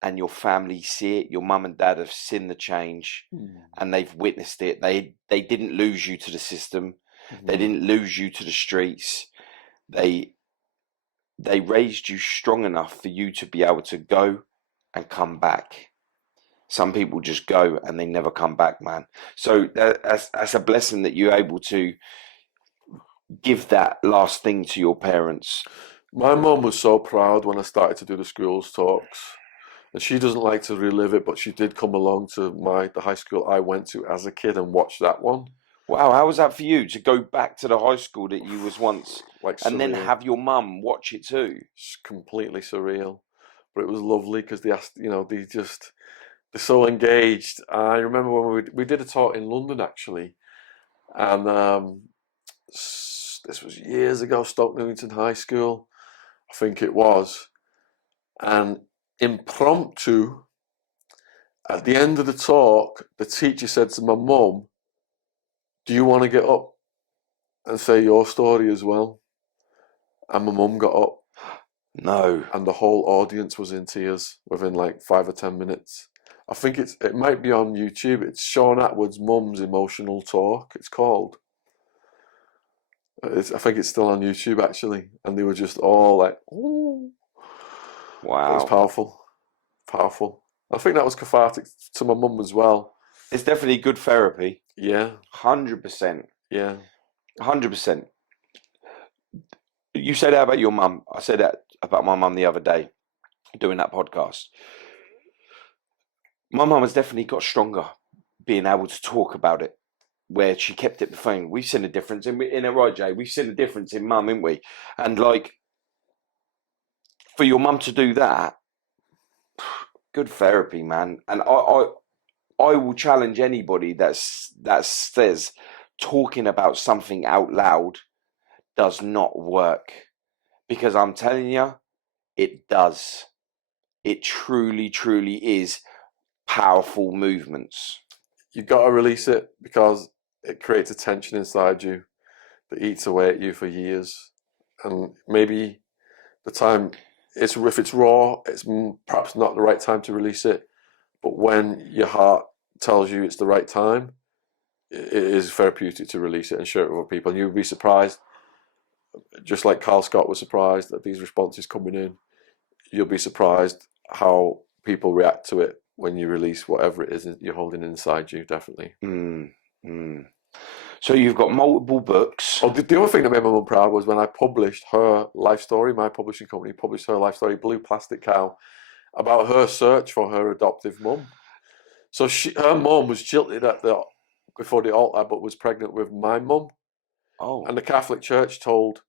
and your family see it, your mum and dad have seen the change and they've witnessed it. They didn't lose you to the system. They didn't lose you to the streets. They raised you strong enough for you to be able to go and come back. Some people just go and they never come back, man. So that's a blessing that you're able to give that last thing to your parents? My mum was so proud when I started to do the schools talks. And she doesn't like to relive it, but she did come along to the high school I went to as a kid and watch that one. Wow, how was that for you to go back to the high school that you was once, Like and then surreal. have your mum watch it too? It's completely surreal. But it was lovely because they asked, they're so engaged. I remember when we did a talk in London actually, and this was years ago, Stoke Newington High School, I think it was, and impromptu, at the end of the talk, the teacher said to my mum, "Do you want to get up and say your story as well?" And my mum got up, No. and the whole audience was in tears within like 5 or 10 minutes. I think it might be on YouTube. It's Shaun Attwood's Mum's Emotional Talk, it's called. I think it's still on YouTube actually, and they were just all like, "Ooh." It was Wow. powerful, powerful. I think that was cathartic to my mum as well. It's definitely good therapy. Yeah, 100%. yeah. 100%. You said that about your mum. I said that about my mum the other day, doing that podcast. My mum has definitely got stronger being able to talk about it, where she kept it the phone. We've seen a difference in it, right, Jay? We've seen a difference in mum, haven't we? And like, for your mum to do that, good therapy, man. And I will challenge anybody that says talking about something out loud does not work, because I'm telling you, it does. It truly, truly is powerful movements. You got to release it because it creates a tension inside you that eats away at you for years. And maybe the time, if it's raw, it's perhaps not the right time to release it. But when your heart tells you it's the right time, it is therapeutic to release it and share it with people. And you'll be surprised, just like Carl Scott was surprised at these responses coming in, you'll be surprised how people react to it when you release whatever it is you're holding inside you, definitely. So you've got multiple books. Oh, the other thing that made my mum proud was when I published her life story. My publishing company published her life story, Blue Plastic Cow, about her search for her adoptive mum. So her mum was jilted before the altar, but was pregnant with my mum. Oh. And the Catholic Church told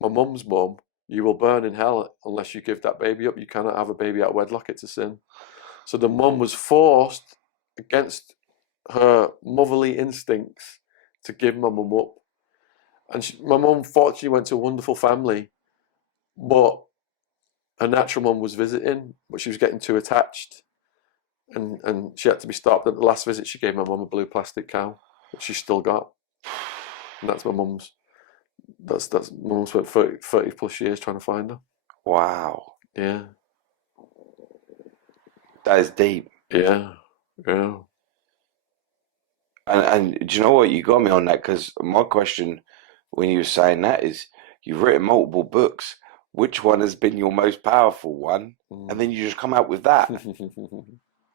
my mum's mum, "You will burn in hell unless you give that baby up. You cannot have a baby out of wedlock, it's a sin." So the mum was forced, against her motherly instincts, to give my mum up. And my mum fortunately went to a wonderful family, but her natural mum was visiting, but she was getting too attached. And she had to be stopped. At the last visit, she gave my mum a blue plastic cow, which she's still got. And that's my mum's. That's my mum spent 30 plus years trying to find her. Wow. Yeah. That is deep. Yeah. Yeah. And do you know what? You got me on that, because my question when you were saying that is, you've written multiple books. Which one has been your most powerful one? And then you just come out with that.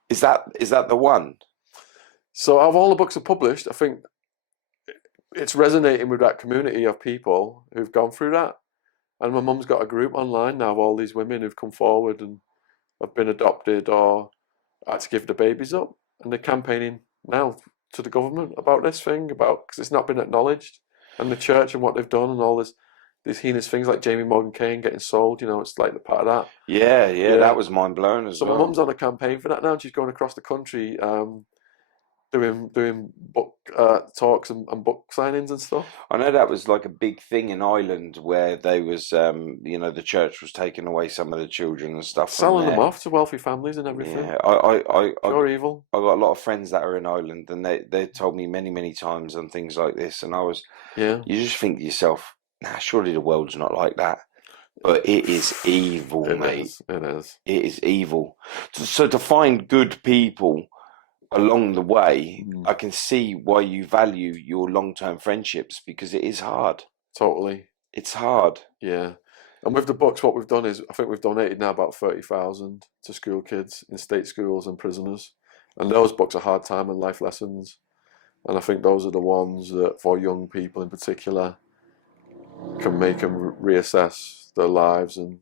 Is that the one? So out of all the books I've published, I think it's resonating with that community of people who've gone through that. And my mum's got a group online now of all these women who've come forward and have been adopted or had to give the babies up. And they're campaigning now to the government about this thing, because it's not been acknowledged. And the church and what they've done and all these heinous things like Jamie Morgan Kane getting sold, it's like the part of that. Yeah, that was mind blowing as well. So my mum's on a campaign for that now, and she's going across the country doing book talks and book signings and stuff. I know that was like a big thing in Ireland, where they was, the church was taking away some of the children and stuff, Selling them off to wealthy families and everything. Yeah, Pure evil. I got a lot of friends that are in Ireland, and they told me many times on things like this, and you just think to yourself, nah, surely the world's not like that. But it is evil, mate. It is. It is evil. So to find good people along the way, I can see why you value your long-term friendships, because it is hard. Totally. It's hard. Yeah. And with the books, what we've done is, I think we've donated now about 30,000 to school kids in state schools and prisoners. And those books are hard time and life lessons. And I think those are the ones that, for young people in particular, can make them reassess their lives and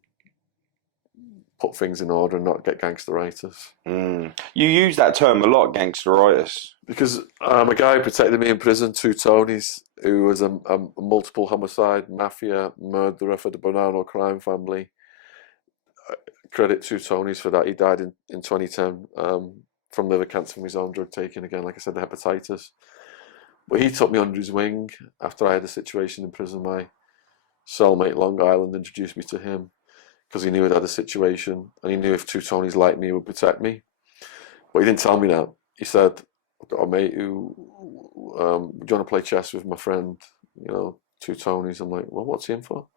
put things in order and not get gangsteritis. You use that term a lot, gangsteritis. Because a guy who protected me in prison, two Tonys, who was a multiple homicide, mafia, murderer for the Bonanno crime family. Credit two Tonys for that. He died in 2010 from liver cancer from his own drug taking, again, like I said, the hepatitis. But he took me under his wing after I had a situation in prison. My cellmate Long Island introduced me to him because he knew I'd had a situation and he knew if two Tonys like me would protect me. But he didn't tell me that. He said, I've got a mate who, do you want to play chess with my friend, you know, two Tonys? I'm like, well, what's he in for?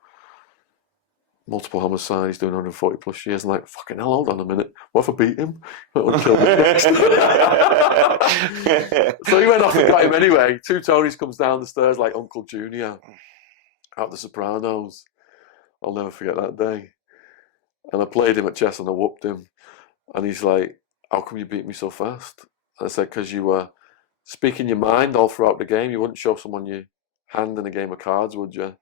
Multiple homicide, he's doing 140 plus years. I'm like, fucking hell, hold on a minute. What if I beat him? That would kill me next. So he went off and got him anyway. Two Tonys comes down the stairs like Uncle Junior out the Sopranos. I'll never forget that day. And I played him at chess and I whooped him. And he's like, how come you beat me so fast? And I said, because you were speaking your mind all throughout the game. You wouldn't show someone your hand in a game of cards, would you?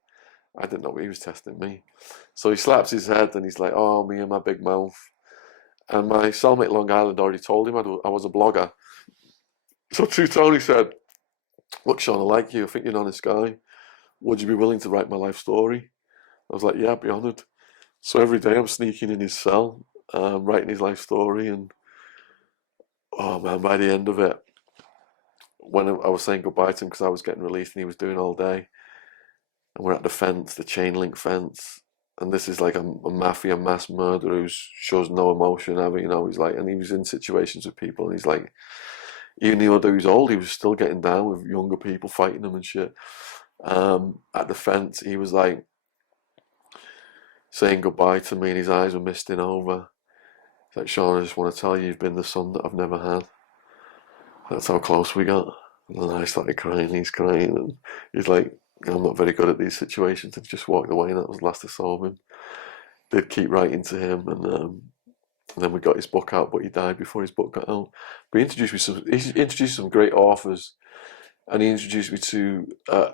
I didn't know he was testing me. So he slaps his head and he's like, oh, me and my big mouth. And my cellmate Long Island already told him I was a blogger. So two Tony said, look, Shaun, I like you. I think you're an honest guy. Would you be willing to write my life story? I was like, yeah, I'd be honoured. So every day I'm sneaking in his cell, writing his life story. And, oh man, by the end of it, when I was saying goodbye to him because I was getting released and he was doing all day, and we're at the fence, the chain link fence, and this is like a mafia mass murderer who shows no emotion ever, you know. He's like, and he was in situations with people, and he's like, even though he was old, he was still getting down with younger people, fighting them and shit. At the fence, he was like saying goodbye to me, and his eyes were misting over. He's like, Shaun, I just want to tell you, you've been the son that I've never had. That's how close we got. And then I started crying, he's crying, and he's like, I'm not very good at these situations, and just walked away, and that was the last I saw of him. Did keep writing to him, and then we got his book out, but he died before his book got out. But he introduced some great authors, and he introduced me to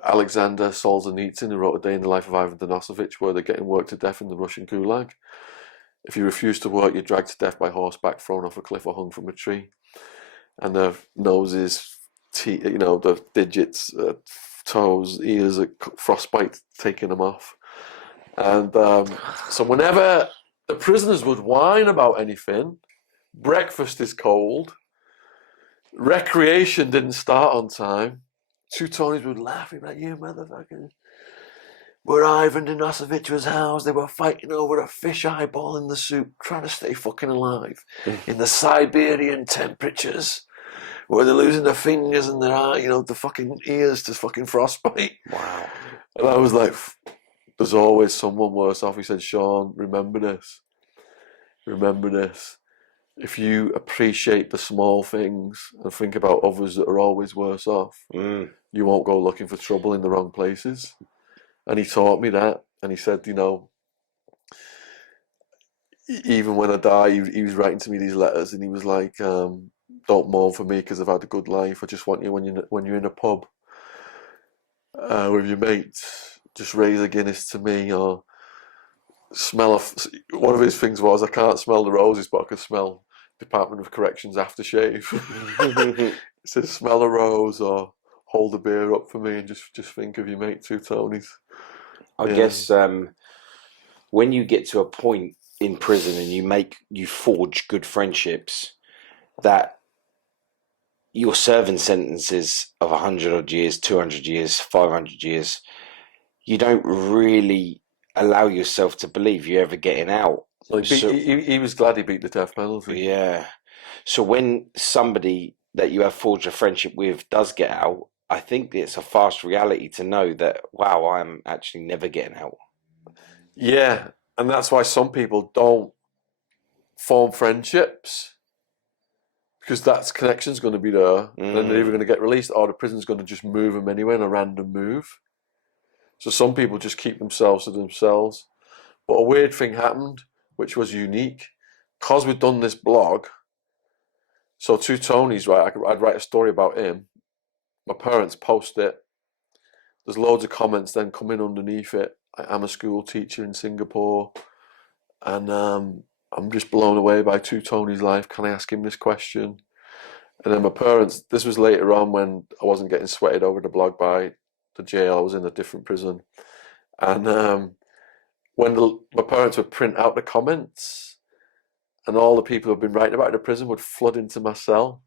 Alexander Solzhenitsyn, who wrote A Day in the Life of Ivan Denisovich, where they're getting worked to death in the Russian Gulag. If you refuse to work, you're dragged to death by horseback, thrown off a cliff, or hung from a tree. And their noses, you know, the digits, toes, ears, frostbite taking them off. And so whenever the prisoners would whine about anything, breakfast is cold, recreation didn't start on time, two Tonys would laugh, he'd be like, you motherfuckers. Where Ivan Denisovich was housed, they were fighting over a fish eyeball in the soup, trying to stay fucking alive in the Siberian temperatures, where they're losing their fingers and their eye, you know, the fucking ears to fucking frostbite. Wow. And I was like, there's always someone worse off. He said, Shaun, remember this. Remember this. If you appreciate the small things and think about others that are always worse off, you won't go looking for trouble in the wrong places. And he taught me that. And he said, you know, even when I die, he was writing to me these letters, and he was like, don't mourn for me because I've had a good life. I just want you when you're in a pub with your mates, just raise a Guinness to me, or smell one of his things was, I can't smell the roses, but I can smell Department of Corrections aftershave. He says, smell a rose, or hold a beer up for me, and just think of your mate, two Tonys. I guess when you get to a point in prison and you forge good friendships, that you're serving sentences of 100 odd years, 200 years, 500 years, you don't really allow yourself to believe you're ever getting out. So he was glad he beat the death penalty. Yeah. So when somebody that you have forged a friendship with does get out, I think it's a fast reality to know that, wow, I'm actually never getting out. Yeah, and that's why some people don't form friendships, because that connection's going to be there, and then they're either going to get released or the prison's going to just move them anyway in a random move. So some people just keep themselves to themselves. But a weird thing happened, which was unique, because we'd done this blog. So two Tonys, right? I'd write a story about him. My parents post it. there's loads of comments then coming underneath it. I'm a school teacher in Singapore, and I'm just blown away by Two Tony's life. Can I ask him this question? And then my parents, this was later on when I wasn't getting sweated over the blog by the jail. I was in a different prison. And when my parents would print out the comments, and all the people who'd been writing about it in the prison would flood into my cell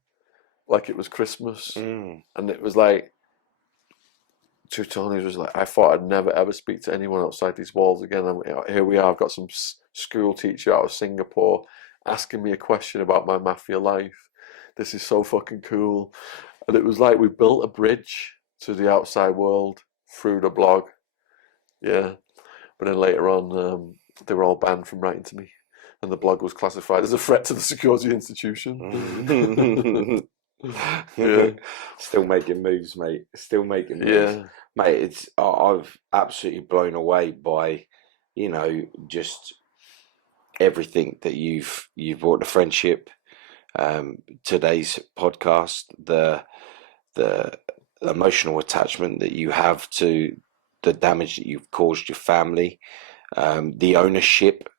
like it was Christmas. Mm. And it was like, Two Tonys was like, I thought I'd never ever speak to anyone outside these walls again. And here we are, I've got some school teacher out of Singapore asking me a question about my mafia life. This is so fucking cool. And it was like we built a bridge to the outside world through the blog. Yeah. But then later on, they were all banned from writing to me. And the blog was classified as a threat to the security institution. Yeah. Still making moves, mate. Still making moves. Yeah. Mate, I've absolutely blown away by, just everything that you've brought to friendship. Today's podcast, the emotional attachment that you have to the damage that you've caused your family, the ownership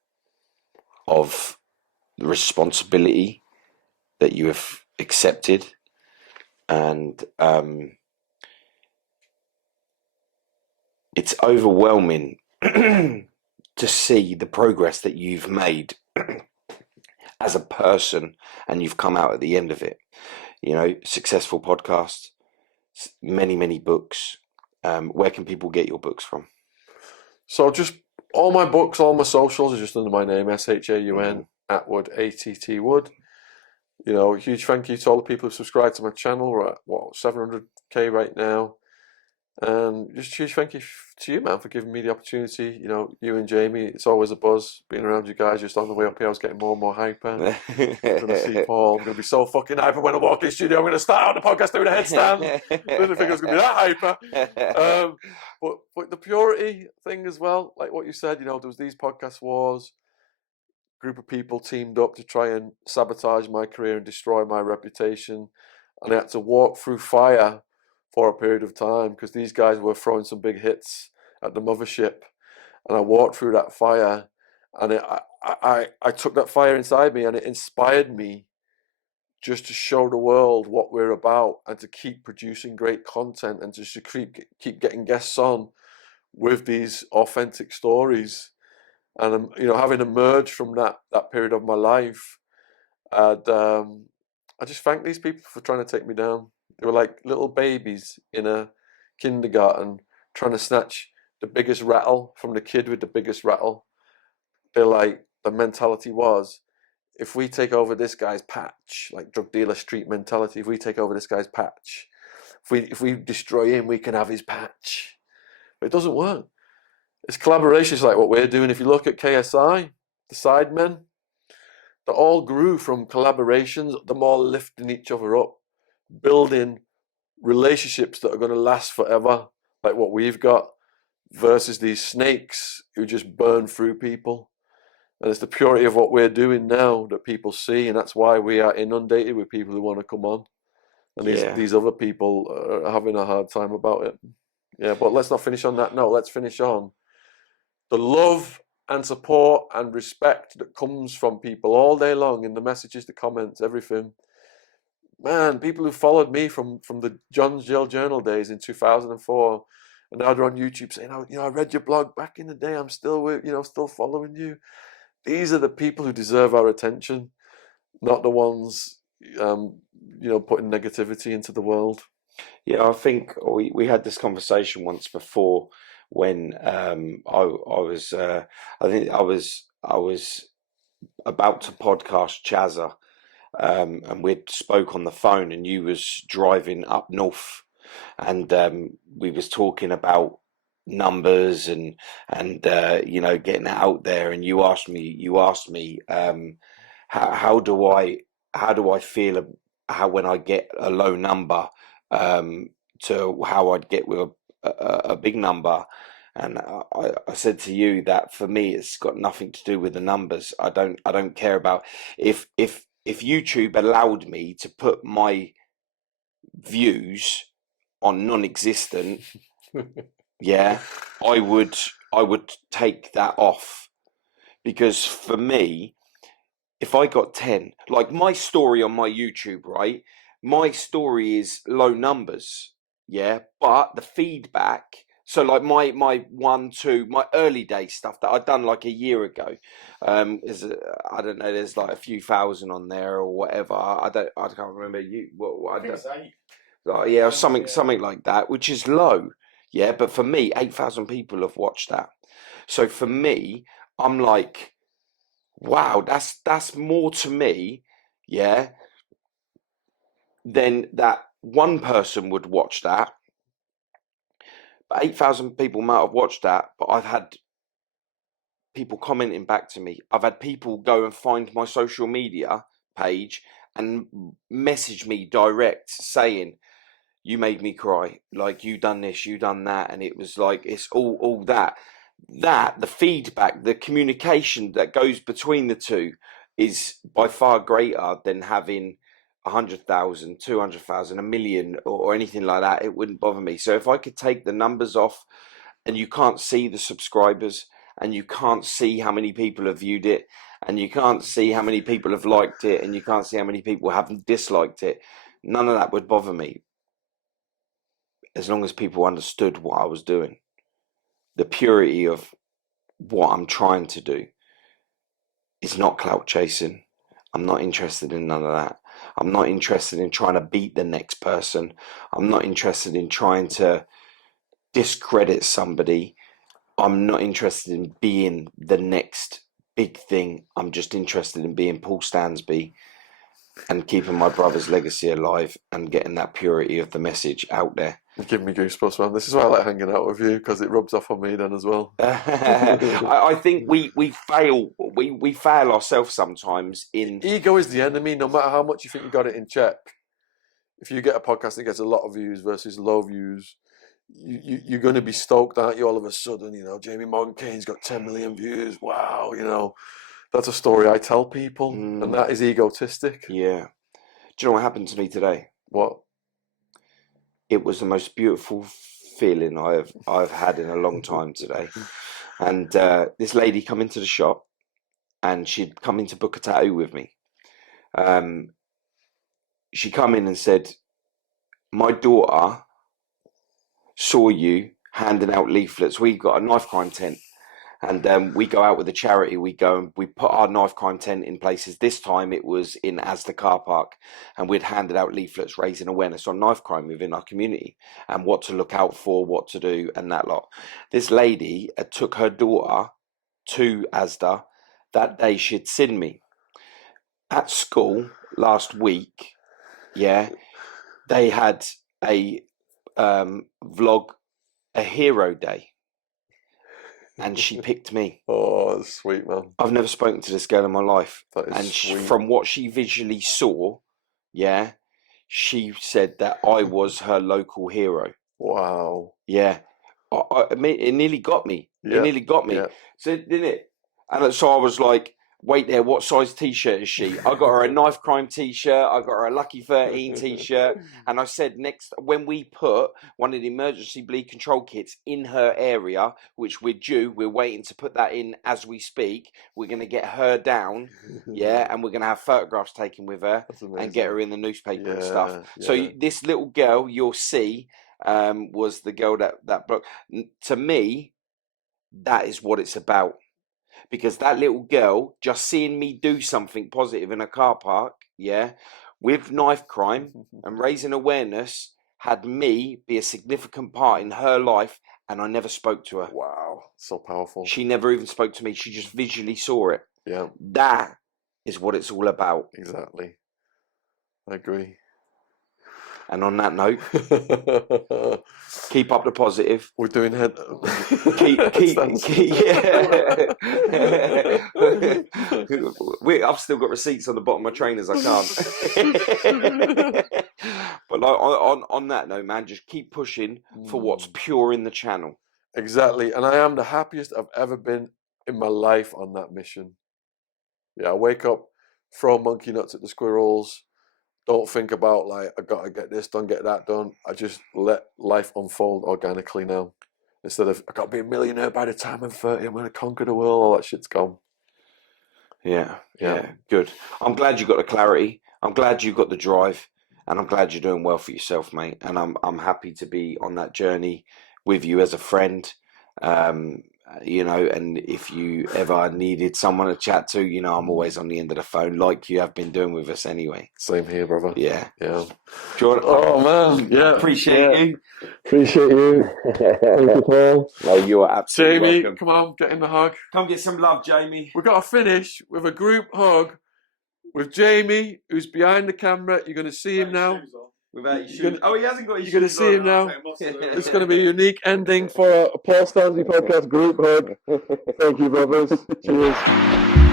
of the responsibility that you have accepted, and it's overwhelming to see the progress that you've made as a person, and you've come out at the end of it. Successful podcast, many books. Where can people get your books from? So just all my books, all my socials are just under my name, Shaun Attwood, ATT Wood. Huge thank you to all the people who subscribe to my channel. We're at 700k right now. And just huge thank you to you, man, for giving me the opportunity. You and Jamie, it's always a buzz being around you guys. Just on the way up here, I was getting more and more hyper. I'm going to see Paul. I'm going to be so fucking hyper when I walk in the studio. I'm going to start out the podcast doing a headstand. I didn't think I was going to be that hyper. But the purity thing as well, like what you said, there was these podcast wars. Group of people teamed up to try and sabotage my career and destroy my reputation. And I had to walk through fire for a period of time because these guys were throwing some big hits at the mothership, and I walked through that fire, and I took that fire inside me, and it inspired me just to show the world what we're about, and to keep producing great content, and just to keep getting guests on with these authentic stories. And having emerged from that period of my life, and I just thank these people for trying to take me down. They were like little babies in a kindergarten trying to snatch the biggest rattle from the kid with the biggest rattle. They're like, the mentality was, if we take over this guy's patch, like drug dealer street mentality, if we take over this guy's patch, if we destroy him, we can have his patch. But it doesn't work. It's collaborations like what we're doing. If you look at KSI, the Sidemen, they all grew from collaborations, them all lifting each other up, building relationships that are going to last forever, like what we've got, versus these snakes who just burn through people. And it's the purity of what we're doing now that people see, and that's why we are inundated with people who want to come on. And these other people are having a hard time about it. Yeah, but let's not finish on that note. Let's finish on the love and support and respect that comes from people all day long in the messages, the comments, everything. Man, people who followed me from the John's Jail Journal days in 2004, and now they're on YouTube saying, I read your blog back in the day. I'm still still following you. These are the people who deserve our attention, not the ones, putting negativity into the world. Yeah, I think we had this conversation once before when I was about to podcast Chazza, and we'd spoke on the phone, and you was driving up north, and we was talking about numbers and getting it out there, and you asked me how do I feel when I get a low number, to how I'd get with a big number. And I said to you that for me it's got nothing to do with the numbers. I don't care about if YouTube allowed me to put my views on non-existent, yeah, I would take that off, because for me, if I got 10, like my story on my YouTube, right? My story is low numbers, yeah, but the feedback. So like my my early day stuff that I'd done like a year ago, is I don't know. There's like a few thousand on there or whatever. I can't remember what I don't. Yeah, or something like that, which is low, yeah. But for me, 8,000 people have watched that. So for me, I'm like, wow, that's more to me, yeah, than that one person would watch that. But 8,000 people might have watched that, but I've had people commenting back to me. I've had people go and find my social media page and message me direct saying, you made me cry, like you done this, you done that, and it was like it's all that the feedback, the communication that goes between the two is by far greater than having 100,000, 200,000, a million, or anything like that. It wouldn't bother me. So if I could take the numbers off, and you can't see the subscribers, and you can't see how many people have viewed it, and you can't see how many people have liked it, and you can't see how many people haven't disliked it, none of that would bother me, as long as people understood what I was doing, the purity of what I'm trying to do. Is not clout chasing. I'm not interested in none of that. I'm not interested in trying to beat the next person. I'm not interested in trying to discredit somebody. I'm not interested in being the next big thing. I'm just interested in being Paul Stansby and keeping my brother's legacy alive and getting that purity of the message out there. You're giving me goosebumps, man. This is why I like hanging out with you, because it rubs off on me then as well. I think we fail ourselves sometimes in Ego is the enemy, no matter how much you think you got it in check. If you get a podcast that gets a lot of views versus low views, you're going to be stoked, aren't you, all of a sudden, Jamie Morgan Kane's got 10 million views. Wow, that's a story I tell people, and that is egotistic. Yeah. Do you know what happened to me today? What? It was the most beautiful feeling I've had in a long time today. And this lady come into the shop, and she'd come in to book a tattoo with me. She come in and said, my daughter saw you handing out leaflets. We've got a knife crime tent, and we go out with a charity. We go and we put our knife crime tent in places. This time it was in Asda car park, and we'd handed out leaflets raising awareness on knife crime within our community and what to look out for, what to do, and that lot. This lady took her daughter to Asda. That day she'd seen me at school last week. Yeah, they had a vlog, a hero day, and she picked me. Oh, that's sweet, man. I've never spoken to this girl in my life, That is and sweet. from what she visually saw, yeah, she said that I was her local hero. Wow. Yeah, I mean, it nearly got me. Yeah, It nearly got me. yeah. So didn't it? And so I was like, wait there, what size t-shirt is she? I got her a knife crime t-shirt, I got her a Lucky 13 t-shirt, and I said next, when we put one of the emergency bleed control kits in her area, which we're waiting to put that in as we speak, we're going to get her down, yeah, and we're going to have photographs taken with her and get her in the newspaper and stuff. Yeah. So this little girl you'll see was the girl that broke. To me, that is what it's about. Because that little girl, just seeing me do something positive in a car park, yeah, with knife crime and raising awareness, had me be a significant part in her life, and I never spoke to her. Wow, so powerful. She never even spoke to me. She just visually saw it. Yeah. That is what it's all about. Exactly. I agree. And on that note, keep up the positive. We're doing head. Yeah. I've still got receipts on the bottom of my trainers. I can't. But like, on that note, man, just keep pushing for what's pure in the channel. Exactly, and I am the happiest I've ever been in my life on that mission. Yeah, I wake up, throw monkey nuts at the squirrels, don't think about like I got to get this done, get that done. I just let life unfold organically now. Instead of I got to be a millionaire by the time I'm 30, I'm going to conquer the world. All that shit's gone. Yeah, good. I'm glad you got the clarity. I'm glad you got the drive, and I'm glad you're doing well for yourself, mate. And I'm happy to be on that journey with you as a friend. You know, and if you ever needed someone to chat to, you know, I'm always on the end of the phone, like you have been doing with us anyway. Same here, brother. Yeah. Yeah. Oh man, yeah. Appreciate you. Appreciate you. Thank you, Paul. No, you are absolutely Jamie, welcome. come on, get in the hug. Come get some love, Jamie. We've got to finish with a group hug with Jamie, who's behind the camera. You're going to see him now. Without your shoes. You're gonna- he hasn't got his You're going to shoes see him now. It's going to be a unique ending for a Paul Stansby podcast group hug. Thank you, brothers. Cheers.